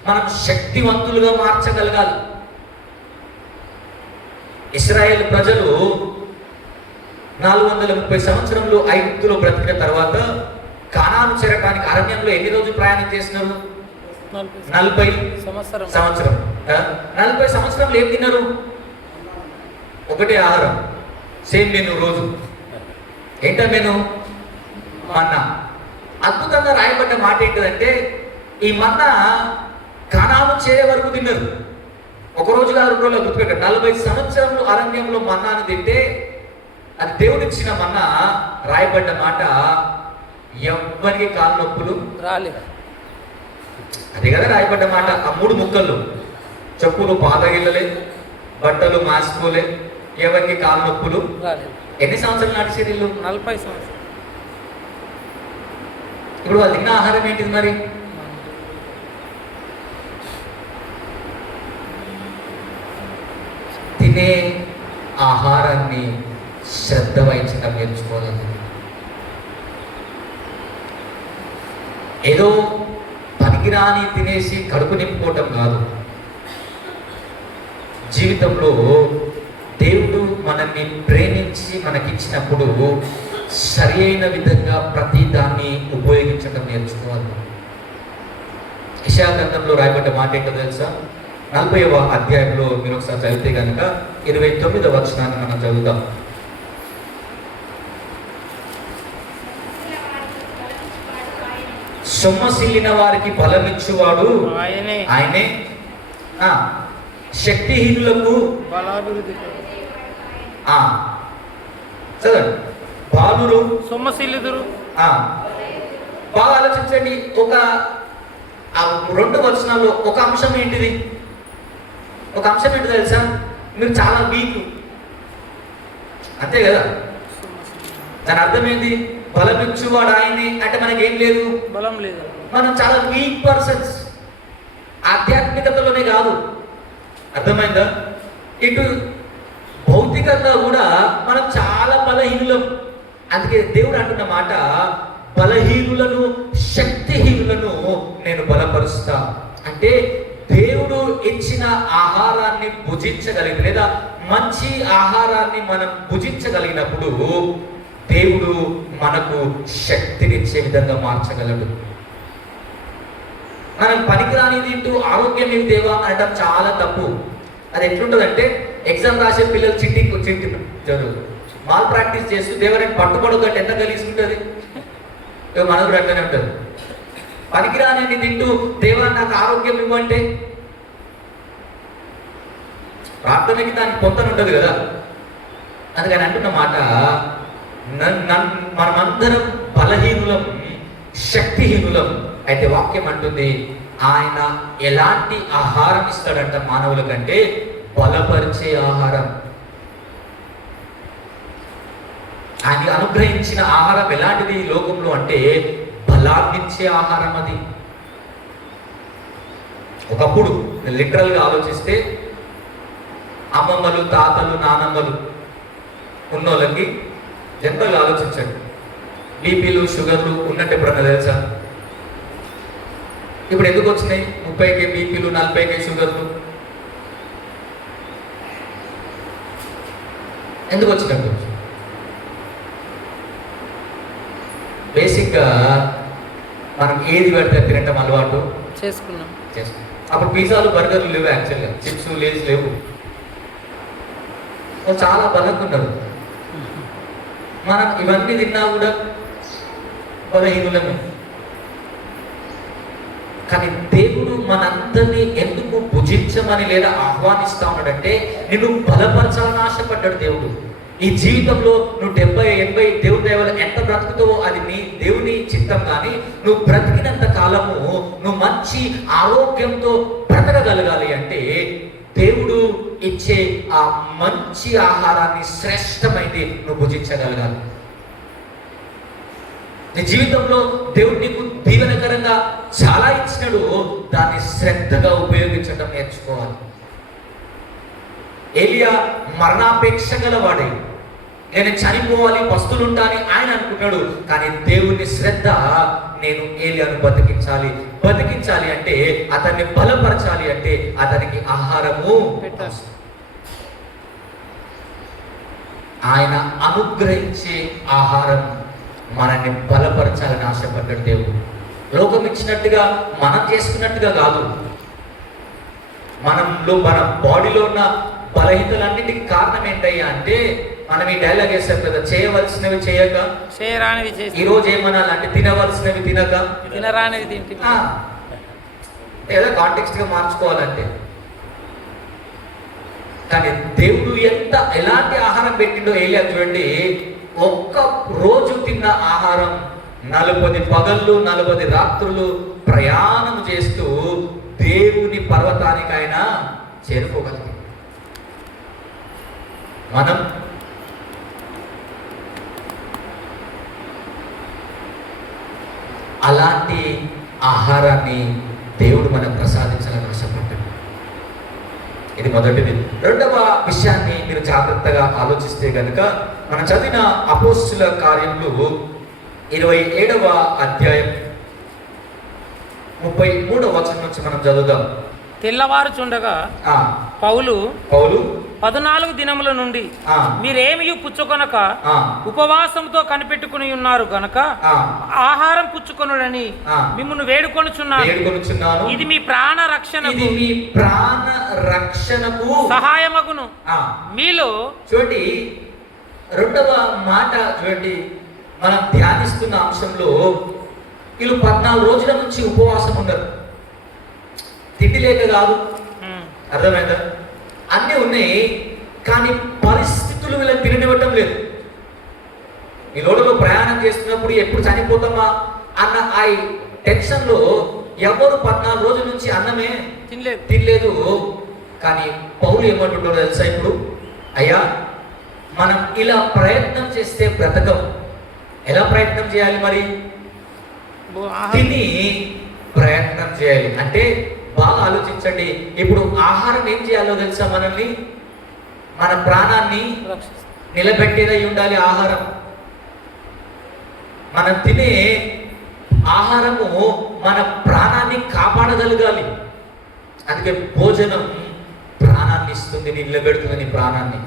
మనం శక్తివంతులుగా మార్చగలగాలి. ఇశ్రాయేల్ ప్రజలు 430 సంవత్సరంలో ఐగుప్తులో బ్రతికిన తర్వాత కానాను చేరడానికి అరణ్యంలో ఎన్ని రోజులు ప్రయాణం చేసినారు? 40 సంవత్సరం. 40 సంవత్సరంలో ఏం తిన్నారు? ఒకటే ఆహారం, సేమ్ మెను రోజు. ఏంటో మెను? మన్నా. అద్భుతంగా రాయబడ్డ మాట ఏంటంటే, ఈ మన్నా కానాను చేరే వరకు తిన్నారు. ఒక రోజు కాదు, 2 రోజులు గుర్తుపెట్టారు. 40 సంవత్సరంలో అరణ్యంలో మన్నాను తింటే అది దేవుడిచ్చిన మన్నా. రాయబడ్డ మాట, ఎవ్వరికి కాలు నొప్పులు రాలేదు. అదే కదా రాయబడ్డ మాట. ఆ 3 ముక్కల్లో చెప్పులు పాదగిల్లలే, బట్టలు మాసిపోలే, ఎవరికి కాలు నొప్పులు రాలేదు. ఎన్ని సంవత్సరాలు నడిచేది ఇల్లు? 40 సంవత్సరాలు. ఇప్పుడు వాళ్ళు తిన్న ఆహారం ఏంటిది మరి? తినే ఆహారాన్ని శ్రద్ధ వహించడం నేర్చుకోవాలి. ఏదో పనికిరాని తినేసి కడుపు నింపుకోవటం కాదు. జీవితంలో దేవుడు మనల్ని ప్రేమించి మనకిచ్చినప్పుడు సరి అయిన విధంగా ప్రతి దాన్ని ఉపయోగించడం నేర్చుకోవాలి. యెషయా గ్రంథంలో రాయబడ్డ మాట ఏంటో తెలుసా? 40వ అధ్యాయంలో మీరు ఒకసారి చదివితే కనుక 29వ వచనాన్ని మనం చదువుతాం. సొమ్మసిల్లిన వారికి బలమిచ్చువాడు ఆయనే, శక్తిహీనులకు చదవండి, బాలురు సొమ్మసిల్లుదురు. బాగా ఆలోచించండి. ఒక 2 వచనాల్లో ఒక అంశం ఏంటిది? ఒక అంశం ఏంటి తెలుసా? మీరు చాలా వీక్, అంతే కదా. దాని అర్థం ఏంటి? బలమిచ్చువాడు ఆయనే అంటే మనకేం లేదు, బలం లేదు. మనం చాలా వీక్ పర్సన్స్, ఆధ్యాత్మికతలోనే కాదు. అర్థమైందా? ఇటు భౌతికంగా కూడా మనం చాలా బలహీనులం. అందుకే దేవుడు అంటున్న మాట, బలహీనులను శక్తిహీనులను నేను బలపరుస్తా. అంటే దేవుడు ఇచ్చిన ఆహారాన్ని భుజించగలిగి, లేదా మంచి ఆహారాన్ని మనం భుజించగలిగినప్పుడు దేవుడు మనకు శక్తినిచ్చే విధంగా మార్చగలడు. మనం పనికిరాని తింటూ ఆరోగ్యం ఏమి దేవా అనడం చాలా తప్పు. అది ఎట్లుంటుందంటే, ఎగ్జామ్ రాసే పిల్లలు చిట్టి చదువు మాల్ ప్రాక్టీస్ చేస్తూ దేవరిని పట్టుబడకంటే ఎంత కలిసుకుంటుంది. మనకు కూడా అట్లనే ఉంటుంది. పనికిరాని తింటూ దేవా నాకు ఆరోగ్యం ఇవ్వంటే ప్రార్థనకి దానికి పొంతన ఉంటుంది కదా. అందుకని అంటున్న మాట, మనమందరం బలహీనులం, శక్తిహీనులం. అయితే వాక్యం అంటుంది, ఆయన ఎలాంటి ఆహారం ఇస్తాడంట మానవుల కంటే? బలపరిచే ఆహారం. ఆయన అనుగ్రహించిన ఆహారం ఎలాంటిది ఈ లోకంలో అంటే బలాన్నిచ్చే ఆహారం. అది ఒకప్పుడు లిటరల్గా ఆలోచిస్తే అమ్మమ్మలు, తాతలు, నానమ్మలు ఉన్నోళ్ళకి జనరల్గా ఆలోచించండి, బీపీలు, షుగర్లు ఉన్నట్టు ఎప్పుడన్నా తెలుసా? ఇప్పుడు ఎందుకు వచ్చినాయి 30కే బీపీలు, 40కే షుగర్లు? ఎందుకు వచ్చినట్టు? బేసిక్గా మనం ఏది పెడితే తినటం అలవాటు చేసుకున్నాం. అప్పుడు పిజ్జాలు, బర్గర్లు లేవు, యాక్చువల్గా చిప్స్, లేస్ లేవు. వాళ్ళు చాలా బలంగా ఉన్నారు. మనం ఇవన్నీ తిన్నా కూడా బలహీనులమే. కానీ దేవుడు మనందరినీ ఎందుకు భుజించమని లేదా ఆహ్వానిస్తా ఉన్నాడంటే, నిన్ను బలపరచాలని ఆశపడ్డాడు దేవుడు. ఈ జీవితంలో నువ్వు 70-80 దేవుడి దయవల్ల ఎంత బ్రతుకుతావో అది నీ దేవుని చిత్తం. కానీ నువ్వు బ్రతికినంత కాలము నువ్వు మంచి ఆరోగ్యంతో బ్రతకగలగాలి అంటే దేవుడు ఇచ్చే ఆ మంచి ఆహారాన్ని శ్రేష్టమైంది నువ్వు భుజించగలగాలి. నీ జీవితంలో దేవుడు నీకు దీవెనకరంగా చాలా ఇచ్చినాడు, దాన్ని శ్రద్ధగా ఉపయోగించడం నేర్చుకోవాలి. ఏలియా మరణాపేక్ష గలవాడే, నేను చనిపోవాలి, పస్తులుంటా అని ఆయన అనుకుంటాడు. కానీ దేవుని శ్రద్ధ, నేను ఏలియాను బతికించాలి అంటే, అతన్ని బలపరచాలి అంటే అతనికి ఆహారము పెట్టాలి. ఆయన అనుగ్రహించే ఆహారం మనల్ని బలపరచాలని ఆశపడ్డాడు దేవుడు. లోకం ఇచ్చినట్టుగా మనం చేసుకున్నట్టుగా కాదు. మన బాడీలో ఉన్న బలహీనతలన్నిటికి కారణం ఏంటయ్యా అంటే, మనం ఈ డైలాగ్ వేస్తాం కదా, చేయవలసినవి చేయక చేయరానివి చేసి. ఈ రోజు ఏమనాలంటే తినవలసినవి తినక తినరానివి తింటే ఏదో కాంటెక్స్ట్ గా మార్చుకోవాలంటే. కానీ దేవుడు ఎలాంటి ఆహారం పెట్టిండో ఏలియా చూడండి. ఒక్క రోజు తిన్న ఆహారం 40 పగళ్ళు 40 రాత్రులు ప్రయాణం చేస్తూ దేవుని పర్వతానికైనా చేరుకోగలిగాం. మనం అలాంటి ఆహారాన్ని దేవుడు మనకు ప్రసాదించాలని ఆశపడ్డాడు. ఇది మొదటిది. రెండవ విషయాన్ని మీరు జాగ్రత్తగా ఆలోచిస్తే కనుక, మనం చదివిన అపోస్తుల కార్యములు 27వ అధ్యాయం 33వ వచనం నుంచి మనం చదువుదాం. తెల్లవారుచుండగా పౌలు 14 దినముల నుండి మీరేమి పుచ్చుకొనక ఉపవాసంతో కనిపెట్టుకుని ఉన్నారు గనక ఆహారం పుచ్చుకొనుడని మిమ్మల్ని వేడుకొనుచున్నాను. ఇది మీ ప్రాణ రక్షణకు సహాయమగును. మీలో చూడండి, రెండవ మాట చూడండి, మనం ధ్యానిస్తున్న అంశంలో వీళ్ళు 14 రోజుల నుంచి ఉపవాసం ఉన్నారు. తిండి లేక కాదు, అర్థమైందా? అన్నీ ఉన్నాయి, కానీ పరిస్థితులు వీళ్ళని తిననివ్వటం లేదు. ఈ లోడలో ప్రయాణం చేస్తున్నప్పుడు ఎప్పుడు చనిపోతామా అన్న ఆ టెన్షన్లో ఎవరు 14 రోజుల నుంచి అన్నమే తినలేదు. కానీ పౌలు ఏమంటున్నారో తెలుసా? ఇప్పుడు అయ్యా, మనం ఇలా ప్రయత్నం చేస్తే బ్రతకం. ఎలా ప్రయత్నం చేయాలి మరి? తిని ప్రయత్నం చేయాలి. అంటే బాగా ఆలోచించండి. ఇప్పుడు ఆహారం ఏం చేయాలో తెలుసా? మనల్ని, మన ప్రాణాన్ని నిలబెట్టేదై ఉండాలి. ఆహారం, మనం తినే ఆహారము మన ప్రాణాన్ని కాపాడగలగాలి. అందుకే భోజనం ప్రాణాన్ని ఇస్తుంది, నిలబెడుతుంది నీ ప్రాణాన్ని.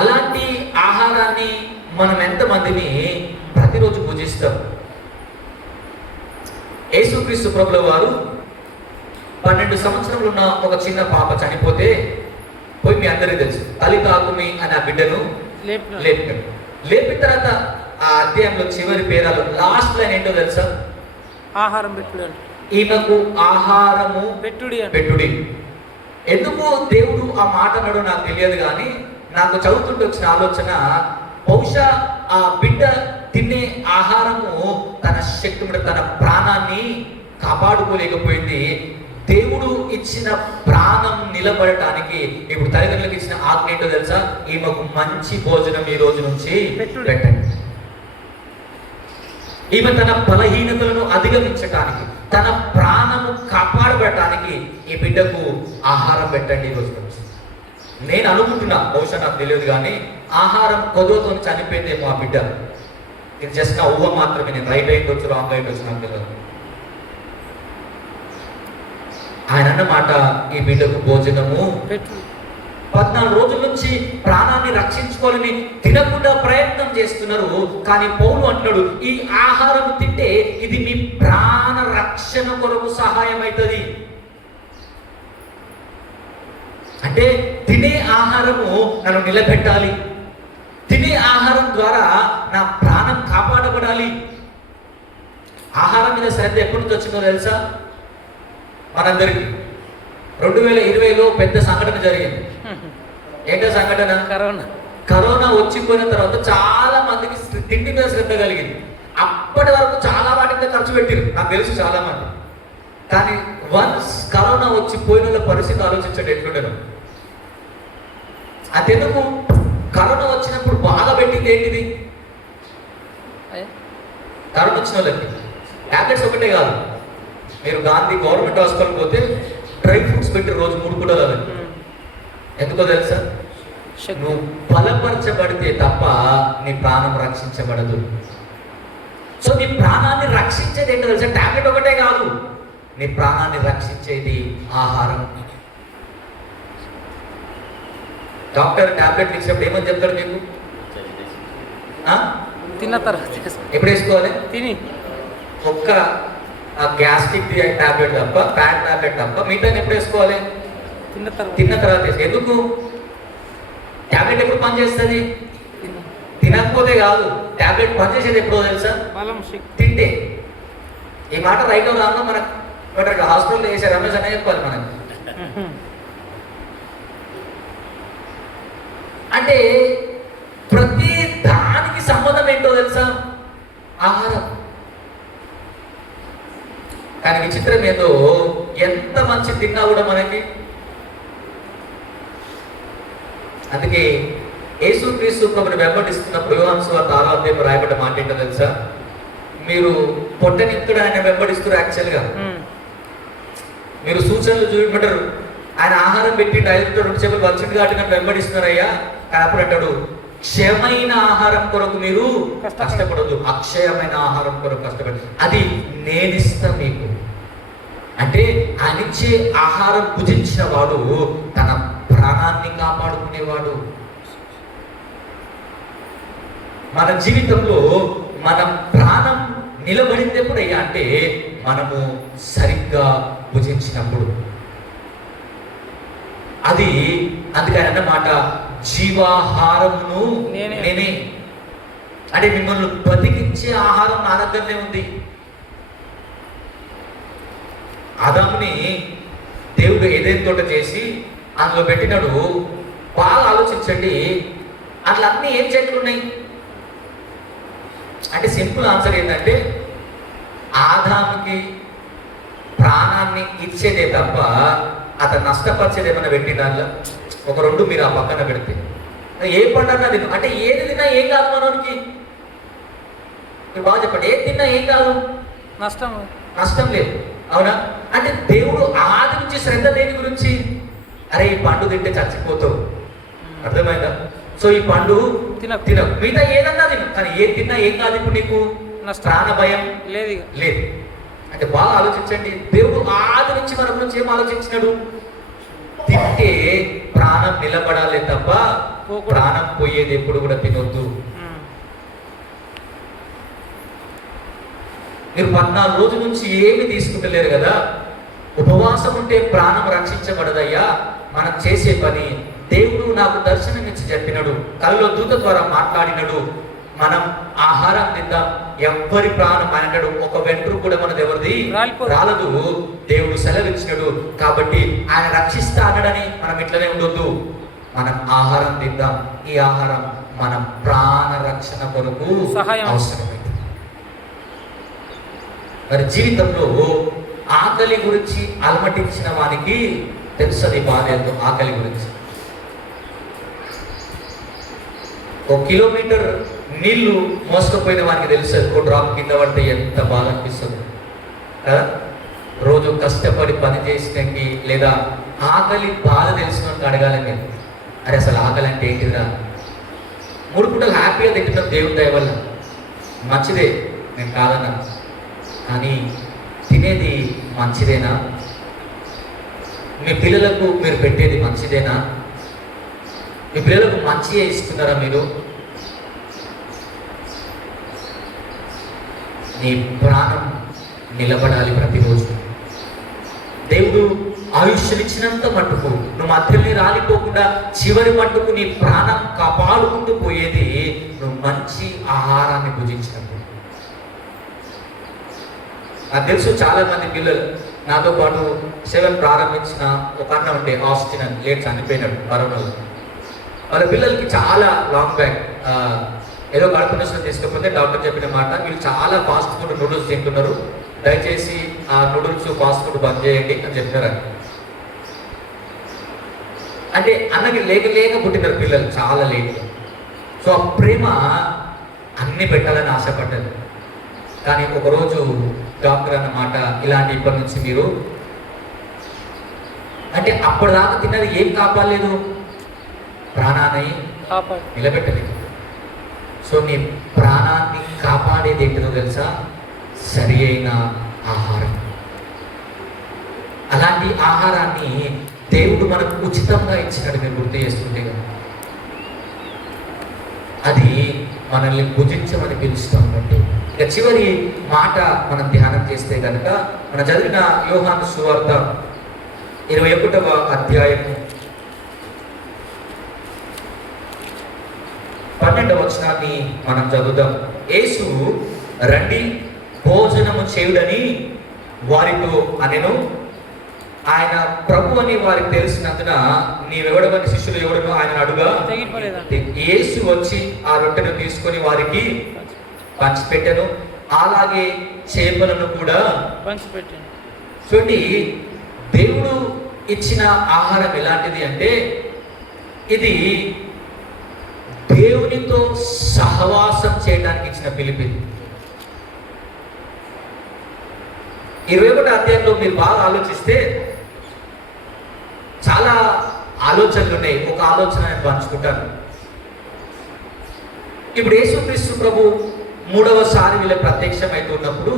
అలాంటి ఆహారాన్ని మనం ఎంతమందిని ప్రతిరోజు భుజిస్తాం? యేసుక్రీస్తు ప్రభుల వారు 12 సంవత్సరములు ఉన్న ఒక చిన్న పాప చనిపోతే పోయి, మీ అందరికీ తెలుసు, తల్లితాకుమి అని ఆ బిడ్డను లేపినాడు. లేపిన తర్వాత ఆ అధ్యాయంలో చివరి పేరాలు లాస్ట్ లైన్ ఏంటో తెలుసా? ఆహారం పెట్టుడు. ఈమెకు ఆహారము పెట్టుడి. ఎందుకు దేవుడు ఆ మాట అన్నాడో నాకు తెలియదు, కానీ నాకు చదువుతుంటే వచ్చిన ఆలోచన, బహుశా ఆ బిడ్డ తినే ఆహారము తన శక్తి, తన ప్రాణాన్ని కాపాడుకోలేకపోయింది. దేవుడు ఇచ్చిన ప్రాణం నిలబడటానికి ఇప్పుడు తల్లిదండ్రులకు ఇచ్చిన ఆజ్ఞ ఏంటో తెలుసా? ఈమెకు మంచి భోజనం ఈ రోజు నుంచి పెట్టండి. ఈమె తన బలహీనతలను అధిగమించటానికి, తన ప్రాణము కాపాడబడటానికి ఈ బిడ్డకు ఆహారం పెట్టండి ఈ రోజు నుంచి. నేను అనుకుంటున్నా, బహుశా నాకు తెలియదు, కానీ ఆహారం కొద్దుతో చనిపోయిందేమో ఆ బిడ్డ. ఇది జస్ట్ నా ఊహ మాత్రమే, నేను రైట్ అయింది వచ్చు రాంగ్ అయింది వచ్చు నాకు తెలియదు. ఆయన అన్నమాట, ఈ బిడ్డకు భోజనము 14 రోజుల నుంచి ప్రాణాన్ని రక్షించుకోవాలని తినకుండా ప్రయత్నం చేస్తున్నారు. కానీ పౌలు అంటున్నాడు, ఈ ఆహారం తింటే ఇది మీ ప్రాణ రక్షణ కొరకు సహాయం అవుతుంది. అంటే తినే ఆహారము నన్ను నిలబెట్టాలి, తినే ఆహారం ద్వారా నా ప్రాణం కాపాడబడాలి. ఆహారం మీద శ్రద్ధ ఎప్పటి నుంచి వచ్చిందో తెలుసా మనందరికీ? 2020లో పెద్ద సంఘటన జరిగింది. ఏంటో సంఘటన? కరోనా వచ్చిపోయిన తర్వాత చాలా మందికి తిండి మీద శ్రద్ధ కలిగింది. అప్పటి వరకు చాలా వాటి మీద ఖర్చు పెట్టారు, నాకు తెలుసు చాలా మంది. కానీ వన్స్ కరోనా వచ్చిపోయిన వాళ్ళ పరిస్థితి ఆలోచించండి ఎట్లుండను. అదెందుకు? కరోనా వచ్చినప్పుడు బాగా పెట్టింది ఏంటిది? కరోనా వచ్చిన వాళ్ళకి టాబ్లెట్స్ ఒకటే కాదు. మీరు గాంధీ గవర్నమెంట్ హాస్పిటల్ పోతే డ్రై ఫ్రూట్స్ పెట్టి రోజు 3 పూటలు. ఎందుకో తెలుసా? నువ్వు బలపరచబడితే తప్ప నీ ప్రాణం రక్షించబడదు. సో నీ ప్రాణాన్ని రక్షించేది ఏంటో తెలుసా? టాబ్లెట్ ఒకటే కాదు, నీ ప్రాణాన్ని రక్షించేది ఆహారం. డాక్టర్ టాబ్లెట్ ఇచ్చినప్పుడు ఏమని చెప్తారు మీకు? తిన్న తర్వాత ఎప్పుడు వేసుకోవాలి? తిని ఒక్క గ్యాస్ట్రిక్ టాబ్లెట్ తప్ప, ఫ్యాట్ టాబ్లెట్ తప్ప మిగతా ఎప్పుడు వేసుకోవాలి? తిన్న తర్వాత వేసుకో. ఎందుకు? టాబ్లెట్ ఎప్పుడు పనిచేస్తుంది? తినకపోతే కాదు, టాబ్లెట్ పనిచేసేది ఎప్పుడో తెలుసా? తింటే. ఈ మాట రైట్ రాను మనకు హాస్పిటల్లో వేసే రమేష్ అనే చెప్పాలి మనకు. అంటే ప్రతి దానికి సంబంధం ఏంటో తెలుసా? ఆహారం. కానీ విచిత్రం ఏదో, ఎంత మంచి తిన్నా కూడా మనకి. అందుకే యేసుక్రీస్తు ప్రభువుని వెంబడిస్తున్నప్పుడు యోహాను సువార్త 6వ అధ్యాయంలో రాయబడ్డ మాట ఏంటో తెలుసా? మీరు పొట్టనిత్తుడు ఆయన వెంబడిస్తారు. యాక్చువల్గా మీరు సూచనలు చూపెట్టరు. ఆయన ఆహారం పెట్టి 5 2 చేపలు వచ్చి కాబట్టి నన్ను వెంబడిస్తున్నారయ్యా. కానీ అప్పుడు అంటాడు, క్షయమైన ఆహారం కొరకు మీరు కష్టపడద్దు, అక్షయమైన ఆహారం కొరకు కష్టపడదు, అది నేనిస్తా మీకు. అంటే ఆయన ఇచ్చే ఆహారం భుజించిన వాడు తన ప్రాణాన్ని కాపాడుకునేవాడు. మన జీవితంలో మన ప్రాణం నిలబడింది ఎప్పుడయ్యా అంటే మనము సరిగ్గా భుజించినప్పుడు. అది అందుకని అన్నమాట, జీవాహారమును నేనే. అంటే మిమ్మల్ని బతికించే ఆహారం నా దగ్గరనే ఉంది. ఆదాముని దేవుడు ఏదైనా తోట చేసి అందులో పెట్టినాడు. బాగా ఆలోచించండి, అట్లా అన్నీ ఏం చెట్లు ఉన్నాయి అంటే సింపుల్ ఆన్సర్ ఏంటంటే ఆదాముకి ప్రాణాన్ని ఇచ్చేదే తప్ప అతను నష్టపరిచేది ఏమైనా పెట్టి దానిలో ఒక 2 మీరు ఆ పక్కన పెడితే ఏ పండుగ తిన్నా అంటే ఏది తిన్నా ఏం కాదు మనోడికి. మీరు బాగా చెప్పండి, ఏది తిన్నా ఏం కాదు, నష్టం లేదు. అవునా? అంటే దేవుడు ఆది నుంచి శ్రద్ధ దేని గురించి? అరే ఈ పండు తింటే చచ్చిపోతావు, అర్థమైందా? సో ఈ పండు తిన మిగతా ఏదన్నా తిను, కానీ ఏది తిన్నా ఏం కాదు. ఇప్పుడు నీకు ప్రాణ భయం లేదు. అంటే బాగా ఆలోచించండి, దేవుడు ఆది నుంచి మన గురించి ఏం ఆలోచించినాడు? తింటే ప్రాణం నిలబడాలి తప్ప ప్రాణం పోయేది ఎప్పుడు కూడా తినొద్దు. మీరు 14 రోజుల నుంచి ఏమి తీసుకుంటలేరు కదా. ఉపవాసం ఉంటే ప్రాణం రక్షించబడదయ్యా. మనం చేసే పని, దేవుడు నాకు దర్శనం ఇచ్చి చెప్పినాడు, కలలో దూత ద్వారా మాట్లాడినాడు, మనం ఆహారం తిందాం, ఎవ్వరి ప్రాణం అంటాడు, ఒక వెంట్రుక కూడా మనది ఎవరిది రాలదు, దేవుడు సెలవిచ్చినాడు. కాబట్టి ఆయన రక్షిస్తా అన్నాడని మనం ఇట్లనే ఉండొద్దు. మనం ఆహారం తిందాం. ఈ ఆహారం మన ప్రాణ రక్షణ కొరకు అవసరమైంది. మరి జీవితంలో ఆకలి గురించి అలమటించిన వానికి తెలుసది బాధ ఎంతో. ఆకలి గురించి 1 కిలోమీటర్ నీళ్లు మోసుకపోయిన వానికి తెలుస్తుంది, ఒక డ్రాప్ కింద పడితే ఎంత బాధ అనిపిస్తుంది కదా. రోజు కష్టపడి పని చేసినకి లేదా ఆకలి బాధ తెలిసినట్టు అడగాలని, అరే అసలు ఆకలి అంటే ఏంటిరా? 3 పూటలు హ్యాపీగా తింటున్నాం దేవుని దయ వల్ల. మంచిదే, నేను కాదన్నాను. కానీ తినేది మంచిదేనా? మీ పిల్లలకు మీరు పెట్టేది మంచిదేనా? మీ పిల్లలకు మంచిగా ఇస్తున్నారా మీరు? నీ ప్రాణం నిలబడాలి ప్రతిరోజు. దేవుడు ఆయుష్నిచ్చినంత మట్టుకు నువ్వు మధ్యలో రాలిపోకుండా చివరి మట్టుకు నీ ప్రాణం కాపాడుకుంటూ పోయేది నువ్వు మంచి ఆహారాన్ని భుజించినప్పుడు. నాకు తెలుసు చాలా మంది పిల్లలు నాతో పాటు 7 ప్రారంభించిన ఒక అన్న ఉండే ఆస్టిన్ అని, లేట్ చనిపోయినాడు కరోనాలో. వాళ్ళ పిల్లలకి చాలా లాంగ్ బ్యాక్ ఏదో కడుపు నష్టం తీసుకపోతే డాక్టర్ చెప్పిన మాట, వీళ్ళు చాలా ఫాస్ట్ ఫుడ్ నూడిల్స్ తింటున్నారు, దయచేసి ఆ నూడిల్స్ ఫాస్ట్ ఫుడ్ బంద్ చేయండి అని చెప్పినారు. అంటే అన్నకి లేక పుట్టినారు పిల్లలు చాలా లేట్గా. సో ఆ ప్రేమ అన్ని పెట్టాలని ఆశపడ్డది. కానీ ఒకరోజు డాక్టర్ అన్నమాట, ఇలాంటి ఇప్పటి నుంచి మీరు అంటే అప్పటిదాకా తిన్నది ఏం కాపాడలేదు, ప్రాణాన్ని నిలబెట్టలేదు. సో నీ ప్రాణాన్ని కాపాడేది ఏంటిదో తెలుసా? సరి అయిన ఆహారం. అలాంటి ఆహారాన్ని దేవుడు మనకు ఉచితంగా ఇచ్చినాడు. మీరు గుర్తు చేసుకుంటే కదా, అది మనల్ని భుజించమని పిలుస్తాం. బట్టి ఇక చివరి మాట మనం ధ్యానం చేస్తే కనుక, మనం చదివిన యోహాను సువార్త 21వ అధ్యాయము 12వ వచనాన్ని మనం చదువుదాం. యేసు రండి భోజనము చేయుడని వారితో అనెను. ఆయన ప్రభు అని వారికి తెలిసినందున నీవెవడమని శిష్యులు ఎవడను ఆయన అడుగా, యేసు వచ్చి ఆ రొట్టెను తీసుకొని వారికి పంచిపెట్టెను, అలాగే చేపలను కూడా పంచిపెట్టాను. చూడండి, దేవుడు ఇచ్చిన ఆహారం ఎలాంటిది అంటే, ఇది దేవునితో సహవాసం చేయడానికి ఇచ్చిన పిలుపు. 21వ అధ్యాయంలో మీరు బాగా ఆలోచిస్తే చాలా ఆలోచనలు ఉన్నాయి. ఒక ఆలోచన నేను పంచుకుంటాను. ఇప్పుడు యేసుక్రీస్తు ప్రభు 3వసారి వీళ్ళ ప్రత్యక్షం అవుతున్నప్పుడు,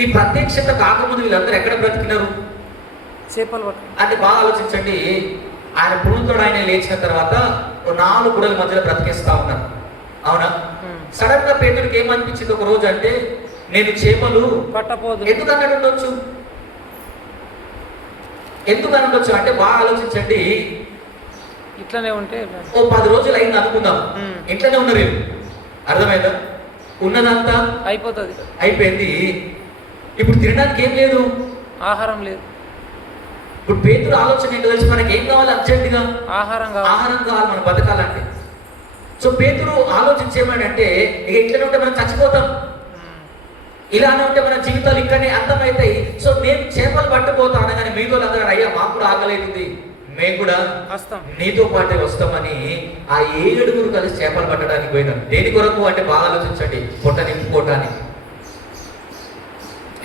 ఈ ప్రత్యక్షత కాకముందు వీళ్ళందరూ ఎక్కడ బ్రతికినారు? చేపలు అంటే బాగా ఆలోచించండి. ఆయన పునరుద్ధుడు ఆయన లేచిన తర్వాత 4 గుడల మధ్యలో బ్రతికేస్తా ఉన్నారు, అవునా? సడన్ గా పేతుడికి ఏమనిపించింది ఒక రోజు అంటే, నేను చేపలు పట్టపోదు. ఎందుకు అన్నాడు ఉండొచ్చు? ఎందుకు అని ఉండొచ్చు అంటే బాగా ఆలోచించండి. ఇట్లనే ఉంటే ఓ 10 రోజులు అయింది అనుకుందాం, ఇంట్లోనే ఉన్నారు. అర్థమైందా? ఉన్నదంతా అయిపోయింది. ఇప్పుడు తినడానికి ఏం లేదు, ఆహారం లేదు. ఇప్పుడు పేతురు ఆలోచన ఏంటో తెలిసి, మనకి ఏం కావాలి? అర్జెంటుగా ఆహారం కావాలి మనం బతకాలంటే. సో పేతురు ఆలోచించేమంటే, ఇక ఇట్లనే ఉంటే మనం చచ్చిపోతాం, ఇలానే ఉంటే మన జీవితాలు ఇక్కడనే అంతమవుతాయి. సో నేను చేపలు పట్టుపోతాం అనగానే మీతో అందరూ, అయ్యా మాకు కూడా ఆగలేదు, మేము కూడా నీతో పాటే వస్తామని ఆ 7 కలిసి చేపలు పట్టడానికి పోయినాం. దేని కొరకు అంటే బాగా ఆలోచించండి, పొట్ట నింపుకోవటానికి.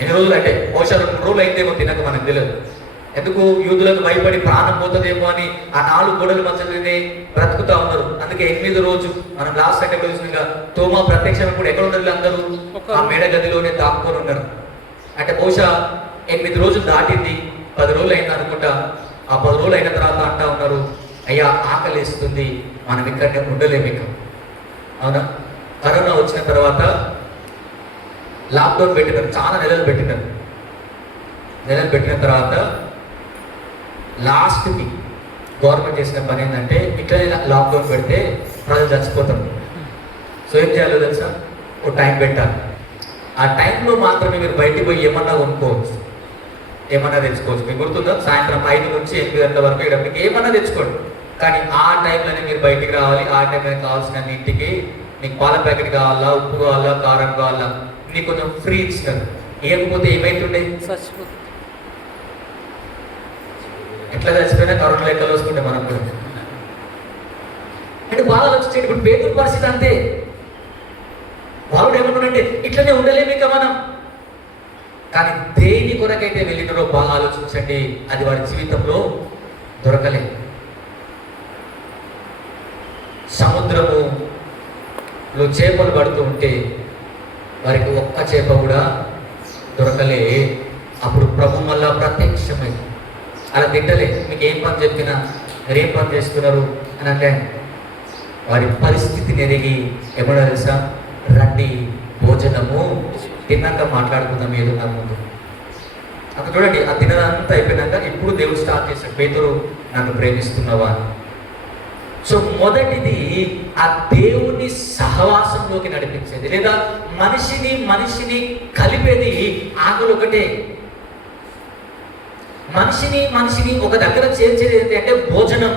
ఎన్ని రోజులు అంటే బహుశా 2 రోజులు అయితేమో తినక మనకు తెలియదు. ఎందుకు? యూదులకు భయపడి ప్రాణం పోతుందేమో అని ఆ 4 గోడల మధ్యలోనే బ్రతుకుతా ఉన్నారు. అందుకే 8వ రోజు మనం లాస్ట్ సెకండ్ చూసినగా తోమా ప్రత్యక్షం కూడా ఎక్కడ ఉన్నారు? అందరూ ఆ మేడ గదిలోనే దాక్కొని ఉన్నారు. అంటే బహుశా 8 రోజులు దాటింది, 10 రోజులు అయింది అనుకుంటా. ఆ 10 రోజులు అయిన తర్వాత అంటా ఉన్నారు, అయ్యా ఆకలిస్తుంది, మనం ఇక్కడనే ఉండలేము ఇక, అవునా? కరోనా వచ్చిన తర్వాత లాక్డౌన్ పెట్టినారు, చాలా నెలలు పెట్టినారు. నెలలు పెట్టిన తర్వాత లాస్ట్కి గవర్నమెంట్ చేసిన పని ఏంటంటే, ఇట్లా లాక్డౌన్ పెడితే ప్రజలు చచ్చిపోతారు. సో ఏం చేయాలో తెలుసా? ఒక టైం పెట్టాలి. ఆ టైంలో మాత్రమే మీరు బయటికి పోయి ఏమన్నా కొనుక్కోవచ్చు, ఏమన్నా తెచ్చుకోవచ్చు. మీకు గుర్తుందా? సాయంత్రం 5 నుంచి 8 గంటల వరకు మీకు ఏమన్నా తెచ్చుకోండి. కానీ ఆ టైంలోనే మీరు బయటికి రావాలి. ఆ టైంలో కావాల్సిన ఇంటికి మీకు పాల ప్యాకెట్ కావాలా, ఉప్పు కావాలా, కారం కావాలా, నీకు కొంచెం ఫ్రీ ఇస్తారు. ఇవ్వకపోతే ఏమైతుండే? ఎట్లా చచ్చిపోయినా కరోనా లెక్కలు వస్తుంటే మనం కూడా. అంటే బాగా వచ్చి ఇప్పుడు పేదల పరిస్థితి అంతే. వాళ్ళు ఏమన్నాడంటే ఇట్లనే ఉండలేము ఇక మనం. కానీ దేని కొరకైతే వెళ్ళినారో బాగా ఆలోచించండి, అది వారి జీవితంలో దొరకలేదు. సముద్రములో చేపలు పడుతూ ఉంటే వారికి ఒక్క చేప కూడా దొరకలే. అప్పుడు ప్రభు మళ్ళా ప్రత్యక్షమై అలా తిట్టలే, మీకు ఏం పని చెప్పినా మీరేం పని చేస్తున్నారు అని అంటే వారి పరిస్థితిని ఎరిగి ఎప్పుడో తెలుసా, రండి భోజనము తిన్నాక మాట్లాడుకుందాం ఏదో నా ముందు. అక్కడ చూడండి, ఆ తినదంతా అయిపోయినాక ఇప్పుడు దేవుడు స్టార్ట్ చేశాడు, పేతురు నన్ను ప్రేమిస్తున్నావా. సో మొదటిది ఆ దేవుని సహవాసంలోకి నడిపించేది, లేదా మనిషిని కలిపేది ఆకులు ఒకటే. మనిషిని ఒక దగ్గర చేర్చేది ఏంటి అంటే భోజనం.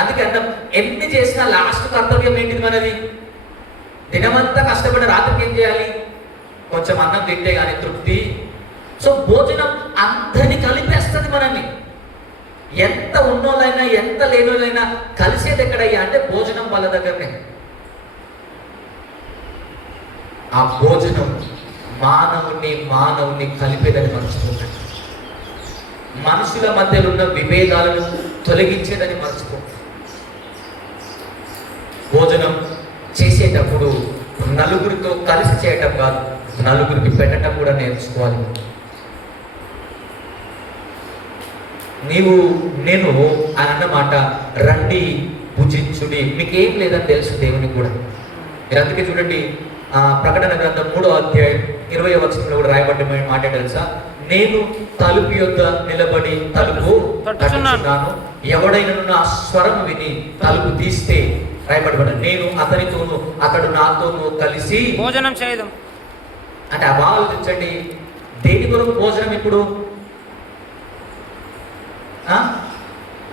అందుకే అర్థం, ఎన్ని చేసినా లాస్ట్ కర్తవ్యం ఏంటిది మనది? దినమంతా కష్టపడి రాత్రికి ఏం చేయాలి? కొంచెం అన్నం తింటే కానీ తృప్తి. సో భోజనం అందరినీ కలిపేస్తుంది మనల్ని. ఎంత ఉన్నోళ్ళైనా ఎంత లేనోళ్ళైనా కలిసేది ఎక్కడయ్యా అంటే భోజనం వాళ్ళ దగ్గరనే. ఆ భోజనం మానవుని కలిపేదని మర్చిపోతాడు. మనుషుల మధ్యలో ఉన్న విభేదాలను తొలగించేదని మర్చిపోతాడు. భోజనం చేసేటప్పుడు నలుగురితో కలిసి చేయటం కాదు, నలుగురికి పెట్టడం కూడా నేర్చుకోవాలి. నేను అని అన్నమాట, రండి భుజించుడి. మీకేం లేదని తెలుసు దేవునికి కూడా. మీరు అందుకే చూడండి, ప్రకటన గ్రంథం 3వ అధ్యాయం 20వ వచనంలో కూడా రాయబడ్డ మాట తెలుసా, నేను తలుపు యొద్ద నిలబడి తలుపు తట్టుచున్నాను, ఎవడైనా నా స్వరం విని తలుపు తీస్తే రాయబడ్డ నేను అతనితోనూ అతడు నాతోనూ కలిసి భోజనం చేయడం. అంటే ఆ బాగా ఆలోచించండి, దేని కొరకు భోజనం ఇప్పుడు?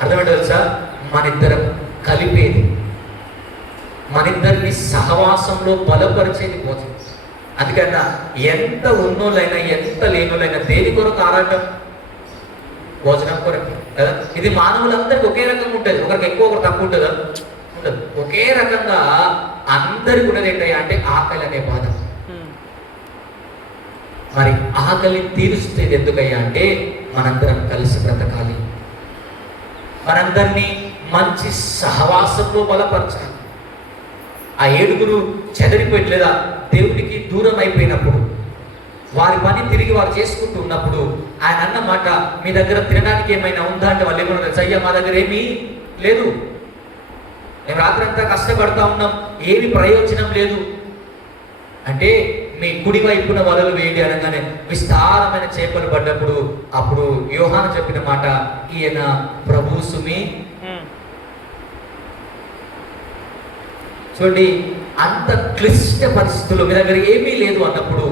అర్థమేంటో తెలుసా, మనిద్దరం కలిపేది, మనిద్దరిని సహవాసంలో బలపరిచేది భోజనం. అందుకన్నా ఎంత ఉన్నోళ్ళైనా ఎంత లేనోళ్ళైనా దేని కొరకు ఆరాటం? భోజనం కొరకు కదా. ఇది మానవులందరికీ ఒకే రకంగా ఉంటుంది, ఒకరికి ఎక్కువ ఒకరు తక్కువ ఉంటుందా? ఉండదు. ఒకే రకంగా అందరికి ఉన్నది ఏంటయ్యా అంటే ఆకలి అనే బాధ. మరి ఆకలి తీరుస్తుంది ఎందుకయ్యా అంటే మనందరం కలిసి బ్రతకాలి, మనందరినీ మంచి సహవాసంలో బలపరచాలి. ఆ 7 చెదరిపోయి లేదా దేవునికి దూరం అయిపోయినప్పుడు, వారి పని తిరిగి వారు చేసుకుంటూ ఉన్నప్పుడు ఆయన అన్నమాట, మీ దగ్గర తినడానికి ఏమైనా ఉందా అంటే వాళ్ళు ఏమన్నా అయ్యా మా దగ్గర ఏమీ లేదు, మేము రాత్రి అంతా కష్టపడతా ఉన్నాం, ఏమి ప్రయోజనం లేదు అంటే మీ కుడి వైపున వలలు వేయండి అనగానే విస్తారమైన చేపలు పడ్డప్పుడు అప్పుడు యోహాను చెప్పిన మాట, ఈయన ప్రభు సుమి. చూడండి, అంత క్లిష్ట పరిస్థితుల్లో మీ దగ్గర ఏమీ లేదు అన్నప్పుడు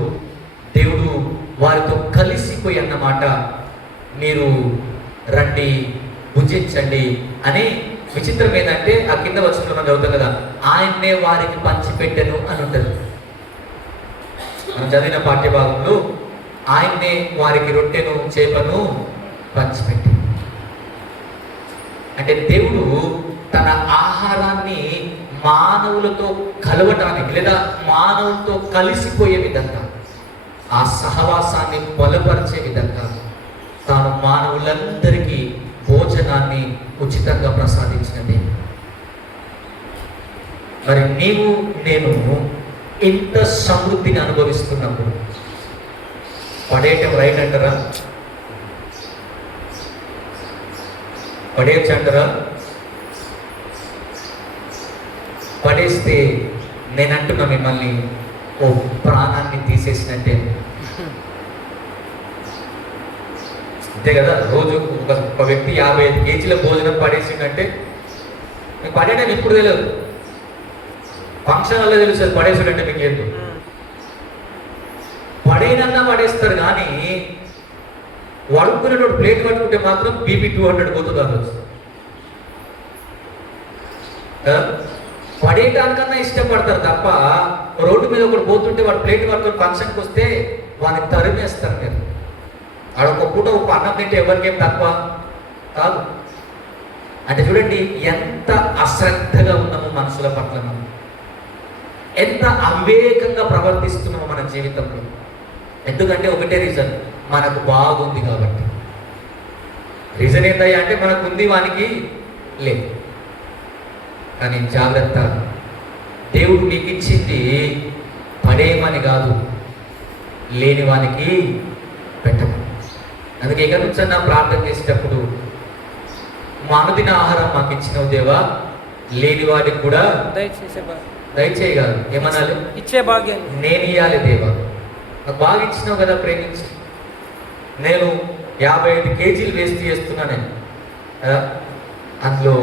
దేవుడు వారితో కలిసిపోయి అన్నమాట, మీరు రండి భుజించండి అని. విచిత్రం ఏంటంటే ఆ కింద వచనంలో మనం చదువుతాం కదా, ఆయన్నే వారికి పంచిపెట్టెను అని ఉంటుంది. మనం చదివిన పాఠ్యభాగంలో ఆయన్నే వారికి రొట్టెను చేపను పంచిపెట్టి, అంటే దేవుడు తన ఆహారాన్ని మానవులతో కలవటానికి లేదా మానవులతో కలిసిపోయే విధంగా, ఆ సహవాసాన్ని బలపరిచే విధంగా తాను మానవులందరికీ భోజనాన్ని ఉచితంగా ప్రసాదించినది. మరి నేను ఇంత సమృద్ధిని అనుభవిస్తున్నప్పుడు పడేయటం రైట్ అంటారా? పడేయచ్చు అంటారా? పడేస్తే నేనంటున్నా మిమ్మల్ని ఓ ప్రాణాన్ని తీసేసినట్టే. అంతే కదా. రోజు ఒక వ్యక్తి 55 కేజీల భోజనం పడేసిందంటే మీకు పడేయడం ఇప్పుడు తెలియదు, ఫంక్షన్ వల్ల తెలుస్తుంది పడేసాడంటే. మీకు ఏంటో పడేనన్నా పడేస్తారు, కానీ వడుక్కునేటోడు ప్లేట్ పట్టుకుంటే మాత్రం బీపీ 200 పోతుంది. రోజు పడేయటానికన్నా ఇష్టపడతారు తప్ప, రోడ్డు మీద ఒకటి పోతుంటే వాడు ప్లేట్ పట్టుకొని ఫంక్షన్కి వస్తే వాడిని తరిమేస్తారు. మీరు ఆడొక పూట ఒక అన్నం తింటే ఎవరికేం తక్కువ కాదు. అంటే చూడండి ఎంత అశ్రద్ధగా ఉన్నామో మనుషుల పట్ల, మనం ఎంత అవివేకంగా ప్రవర్తిస్తున్నామో మన జీవితంలో. ఎందుకంటే ఒకటే రీజన్, మనకు బాగుంది కాబట్టి. రీజన్ ఏంటయ్యా అంటే మనకు ఉంది, వానికి లేదు. కానీ జాగ్రత్త, దేవుడు నీకు ఇచ్చింది పడేయమని కాదు, లేని వానికి పెట్టము. అందుకే ఇక నుంచి నా ప్రార్థన చేసేటప్పుడు మా అనుదిన ఆహారం మాకు ఇచ్చినవు దేవా, లేని వాడికి కూడా దయచేయగలరు. ఏమనాలి? ఇచ్చే భాగ్యం నేను ఇవ్వాలి దేవా, నాకు బాగా ఇచ్చినావు కదా ప్రేమించి. నేను 55 కేజీలు వేస్ట్ చేస్తున్నా నేను, అందులో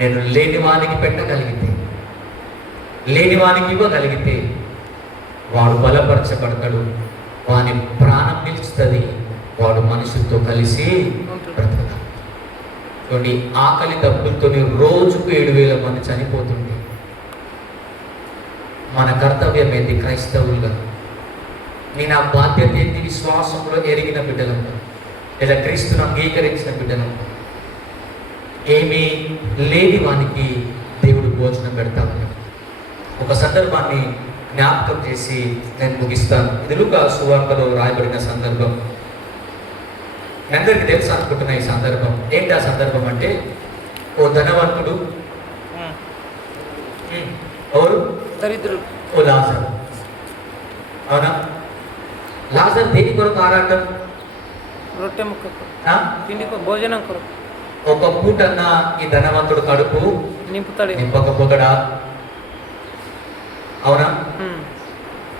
నేను లేని వానికి పెట్టగలిగితే, లేని వానికి ఇవ్వగలిగితే వాడు బలపరచబడతాడు, వాని ప్రాణం నిలుస్తుంది, వాడు మనుషులతో కలిసి బ్రతకడు. చూడండి, ఆకలి దప్పులతో రోజుకు 7,000 మంది చనిపోతుంది. మన కర్తవ్యం ఏంటి క్రైస్తవులుగా? నేను ఆ బాధ్యత ఏంటి? విశ్వాసంలో ఎరిగిన బిడ్డలంతా, లేదా క్రీస్తును అంగీకరించిన బిడ్డలంతా ఏమీ లేని వానికి దేవుడు భోజనం పెడతామని ఒక సందర్భాన్ని జ్ఞాపకం చేసి నేను ముగిస్తాను. ఇది లూకా సువార్తలో రాయబడిన సందర్భం. మీ అందరికీ తెలుసు అనుకుంటున్న ఈ సందర్భం. ఏంటి ఆ సందర్భం అంటే, ఓ ధనవంతుడు, ఎవరు? దరిద్రుడు. ఓ లాజర్. అవునా? లాజర్ దేని కొరకు ఆరాటం? రొట్టె ముక్క తిండి భోజనం కొరకు. ఒక పూటన్నా ఈ ధనవంతుడు కడుపు నింపుతాడు, నింపకపోతాడా? అవునా?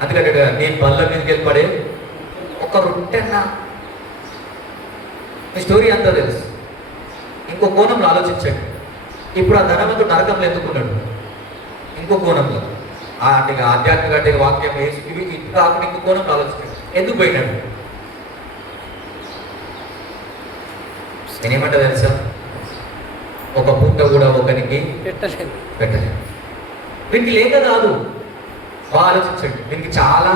అందుకంటే నేను బల్ల మీదకి వెళ్ళి పడే ఒక రొట్టెన్నా. మీ స్టోరీ అంతా తెలుసు. ఇంకో కోణంలో ఆలోచించండి. ఇప్పుడు ఆ ధనవంతుడు నరకంలో ఎందుకున్నాడు? ఇంకో కోణంలో, అంటే ఆధ్యాత్మిక అంటే వాక్యం వేసి ఇవి ఇది కాకుండా ఇంకో కోణంలో ఆలోచించండి. ఎందుకు పోయినాడు? నేనేమంటా తెలుసా? ఒక పూట కూడా ఒకరికి పెట్టలేదు. వీనికి లేక కాదు, బాగా ఆలోచించండి, వీనికి చాలా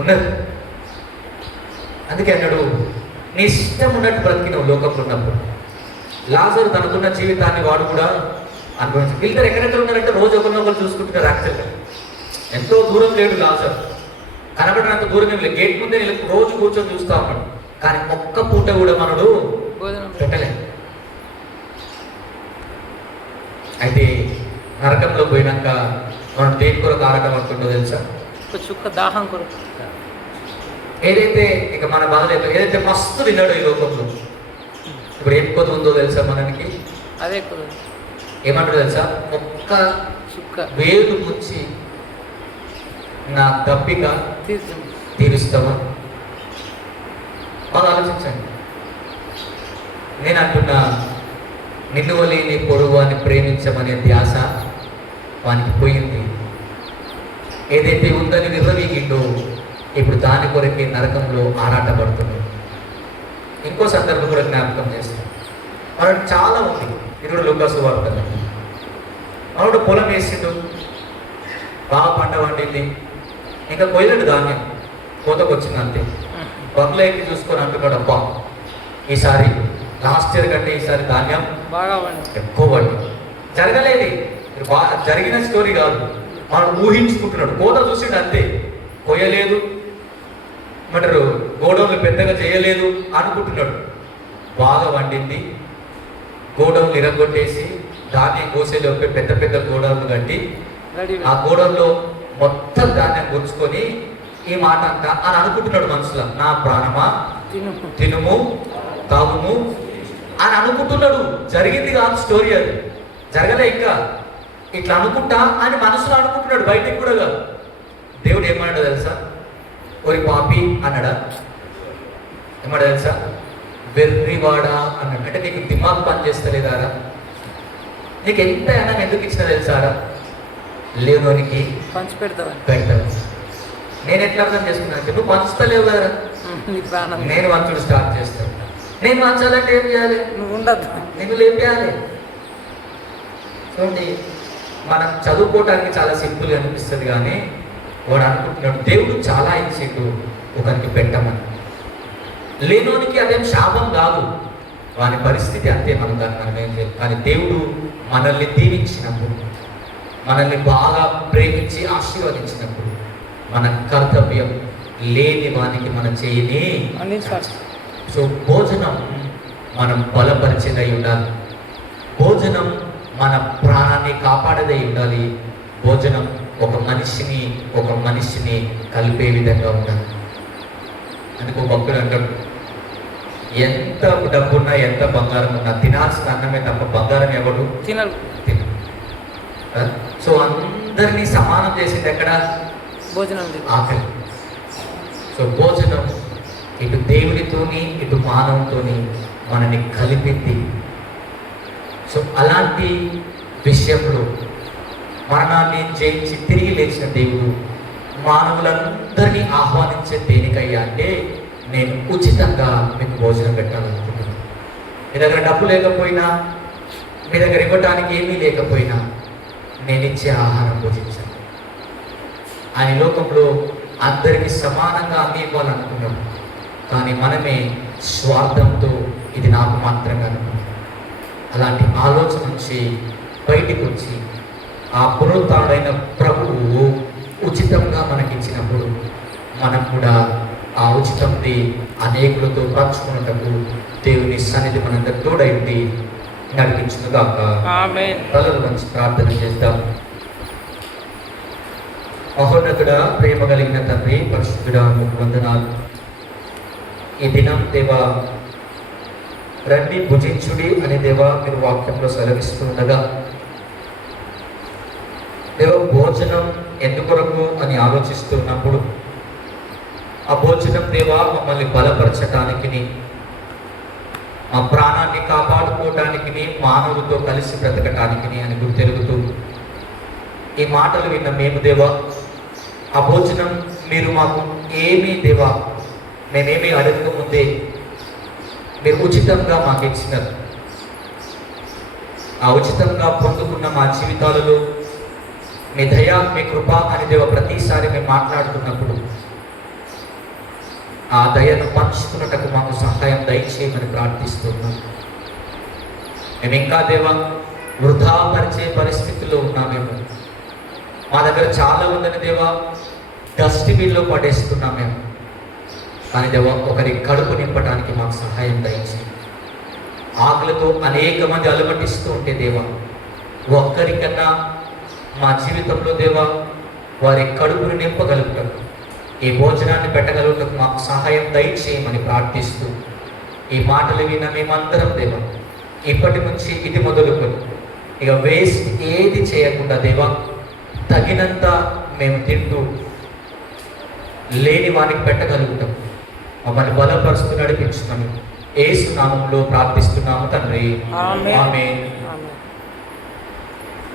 ఉన్నది. అందుకే అన్నాడు, నీ ఇష్టం ఉన్నట్టు బ్రతికినవు లోకంలో ఉన్నప్పుడు. లాజరు తనకున్న జీవితాన్ని వాడు కూడా అనుభవించాడు. వీళ్ళిద్దరు ఎక్కడెక్కడ ఉన్నారంటే రోజు ఒకరినొకరు చూసుకుంటున్నారు. యాక్చువల్గా ఎంతో దూరం లేడు లాజరు, కనబడినంత దూరం ఏం లేదు. గేట్ ముందే రోజు కూర్చొని చూస్తా ఉన్నాడు. కానీ ఒక్క పూట కూడా మనడు పెట్టలేదు. అయితే నరకంలో పోయినాక మనం దేని కొరకు ఆరాటం అనుకుంటో తెలుసా? చుక్క దాహం కొరకు. ఏదైతే ఇక మన బాధ ఏదైతే మస్తు తిన్నాడో ఈ లోకంలో, ఇప్పుడు ఏం కొద్ది ఉందో తెలుసా మనకి? అదే ఏమంటారు తెలుసా? ఒక్క చుక్క వేలు ముచ్చి నా దప్పిక తీరుస్తావా? బాగా ఆలోచించండి. నేను అంటున్నా, నిన్ను వలె నీ పొరుగు అని ప్రేమించమనే ధ్యాస వానికి పోయింది. ఏదైతే ఉందని విర్రవీగిండో ఇప్పుడు దాని కొరకే నరకంలో ఆరాటపడుతున్నాడు. ఇంకో సందర్భం కూడా జ్ఞాపకం చేస్తాం. మనకు చాలా ఉంది. ఇది కూడా లూకా సువార్తలో. మనోడు పొలం వేసిండు, బాగా పంట వండింది, ఇంకా కొయ్యలేడు ధాన్యం, కోతకు వచ్చింది అంతే. బంగ్లా ఎక్కి చూసుకొని అంటున్నాడు, అబ్బా ఈసారి లాస్ట్ ఇయర్ కంటే ఈసారి ధాన్యం బాగా ఎక్కువ పండి. జరగలేదు, జరిగిన స్టోరీ కాదు, మనం ఊహించుకుంటున్నాడు. కోత చూసిండు అంతే, కొయ్యలేదు, అంటారు గోడౌన్లు పెద్దగా చేయలేదు అనుకుంటున్నాడు. బాగా వండింది, గోడౌన్లు ఇరగొట్టేసి ధాన్యం కోసేలోపే పెద్ద పెద్ద గోడౌన్లు కట్టి ఆ గోడౌన్లో మొత్తం ధాన్యం గుర్చుకొని ఈ మాట అంతా అని అనుకుంటున్నాడు మనసులో. నా ప్రాణమా తినుము తాగుము అని అనుకుంటున్నాడు. జరిగింది కాదు స్టోరీ, అది జరగలే ఇంకా. ఇట్లా అనుకుంటా అని మనసులో అనుకుంటున్నాడు, బయటికి కూడా కాదు. దేవుడు ఏమన్నాడో తెలుసా? ఒరి పాపి అన్నాడా? ఏమన్నా తెలుసా? వెర్రివాడా అన్నాడు. అంటే నీకు దిమాగ్ పని చేస్తలేదారా? నీకు ఎంత అన్నం ఎందుకు ఇచ్చినా తెలుసారా? లేనోనికి పంచి పెడతావు. నేను ఎట్లా అర్థం చేసుకున్నాను అంటే, నువ్వు పంచుతలేవు కదా, నేను వంచుడు స్టార్ట్ చేస్తాను. నేను వంచాలంటే ఏం చేయాలి? నువ్వు ఉండద్దు, నువ్వు లేపేయాలి. చూడండి, మనం చదువుకోవటానికి చాలా సింపుల్గా అనిపిస్తుంది, కానీ వాడు అనుకుంటున్నాడు దేవుడు చాలా ఇచ్చిండు ఒకరికి పెట్టమని. లేనోనికి అదేం శాపం కాదు, వాని పరిస్థితి అంతే, మనం దాన్ని మనం ఏం చేయాలి. కానీ దేవుడు మనల్ని దీవించినప్పుడు, మనల్ని బాగా ప్రేమించి ఆశీర్వదించినప్పుడు మన కర్తవ్యం లేని వానికి మన చేయని అందించాలి. సో భోజనం మనం బలపరిచేదై ఉండాలి. భోజనం మన ప్రాణాన్ని కాపాడదై ఉండాలి. భోజనం ఒక మనిషిని కలిపే విధంగా ఉండాలి. అందుకు భక్తుడు అంటాడు, ఎంత డబ్బున్నా ఎంత బంగారం ఉన్నా తినాల్సిన అన్నమే తప్ప బంగారం ఎవడు తినరు. తినడు. సో అందరినీ సమానం చేసింది ఎక్కడ? భోజనం లేదు. ఆకలి. సో భోజనం ఇటు దేవుడితోని ఇటు మానవుతోని మనని కలిపింది. సో అలాంటి విషయంలో మరణాన్ని జయించి తిరిగి లేచిన దేవుడు మానవులందరినీ ఆహ్వానించే దేనికయ్యా అంటే, నేను ఉచితంగా మీకు భోజనం పెట్టాలనుకుంటున్నాను. మీ దగ్గర డబ్బు లేకపోయినా, మీ దగ్గర ఇవ్వటానికి ఏమీ లేకపోయినా నేను ఇచ్చే ఆహారం భుజించాను. ఆయన లోకంలో అందరికీ సమానంగా అన్ని ఇవ్వాలనుకున్నాం, కానీ మనమే స్వార్థంతో ఇది నాకు మాత్రంగా అనుకున్నాం. అలాంటి ఆలోచన నుంచి బయటికి వచ్చి ఆ పునరుత్థానుడైన ప్రభువు ఉచితంగా మనకిచ్చినప్పుడు మనం కూడా ఆ ఉచితంది అనేకులతో పంచుకున్నటకు దేవుని సన్నిధి మనందరి తోడైంది నడిపించుగాక. ఆమేన్. తలలు మంచి ప్రార్థన చేద్దాం. మహోన్నతుడా, ప్రేమ కలిగిన తండ్రి, పరిశుద్ధుడా, మీకు వందనాలు. ఈ దినం దేవా రండి భుజించుడి అని దేవా మీరు వాక్యంలో సెలవిస్తుండగా, దేవ భోజనం ఎందుకొరకు అని ఆలోచిస్తున్నప్పుడు ఆ భోజనం దేవా మమ్మల్ని బలపరచటానికి, మా ప్రాణాన్ని కాపాడుకోవటానికి, మానవులతో కలిసి బ్రతకటానికి అని గుర్తెరుగుతూ ఈ మాటలు విన్న మేము దేవా ఆ భోజనం మీరు మాకు ఏమీ దేవా మేమేమీ అడగక ముందే మీరు ఉచితంగా మాకు ఇచ్చినారు. ఆ ఉచితంగా పొందుకున్న మా జీవితాలలో మీ దయ, మీ కృప అని దేవ ప్రతిసారి మేము మాట్లాడుతున్నప్పుడు ఆ దయను పంచుకున్నటకు మాకు సహాయం దయచేయమని ప్రార్థిస్తున్నాం. మేము ఇంకా దేవ వృధాపరిచే పరిస్థితుల్లో ఉన్నామేమో. మా దగ్గర చాలా ఉందని దేవా డస్ట్బిన్లో పడేస్తున్నాం మేము. కానీ దేవా ఒకరి కడుపు నింపడానికి మాకు సహాయం దయచేయండి. ఆకలితో అనేక మంది అలమటిస్తూ ఉంటే దేవా ఒక్కరికన్నా మా జీవితంలో దేవా వారి కడుపుని నింపగలుగుతారు, ఈ భోజనాన్ని పెట్టగలుగుటకు మాకు సహాయం దయచేయమని ప్రార్థిస్తూ ఈ మాటలు విన్న మేమందరం దేవా ఇప్పటి నుంచి ఇది మొదలుకొని ఇక వేస్ట్ ఏది చేయకుండా దేవా తగినంత మేము తింటూ లేని వారికి పెట్టగలుగుతాం. మమ్మల్ని బలపరుస్తూ నడిపించుకొని యేసు నామములో ప్రార్థిస్తున్నాము తండ్రి. ఆమేన్. ఆమేన్.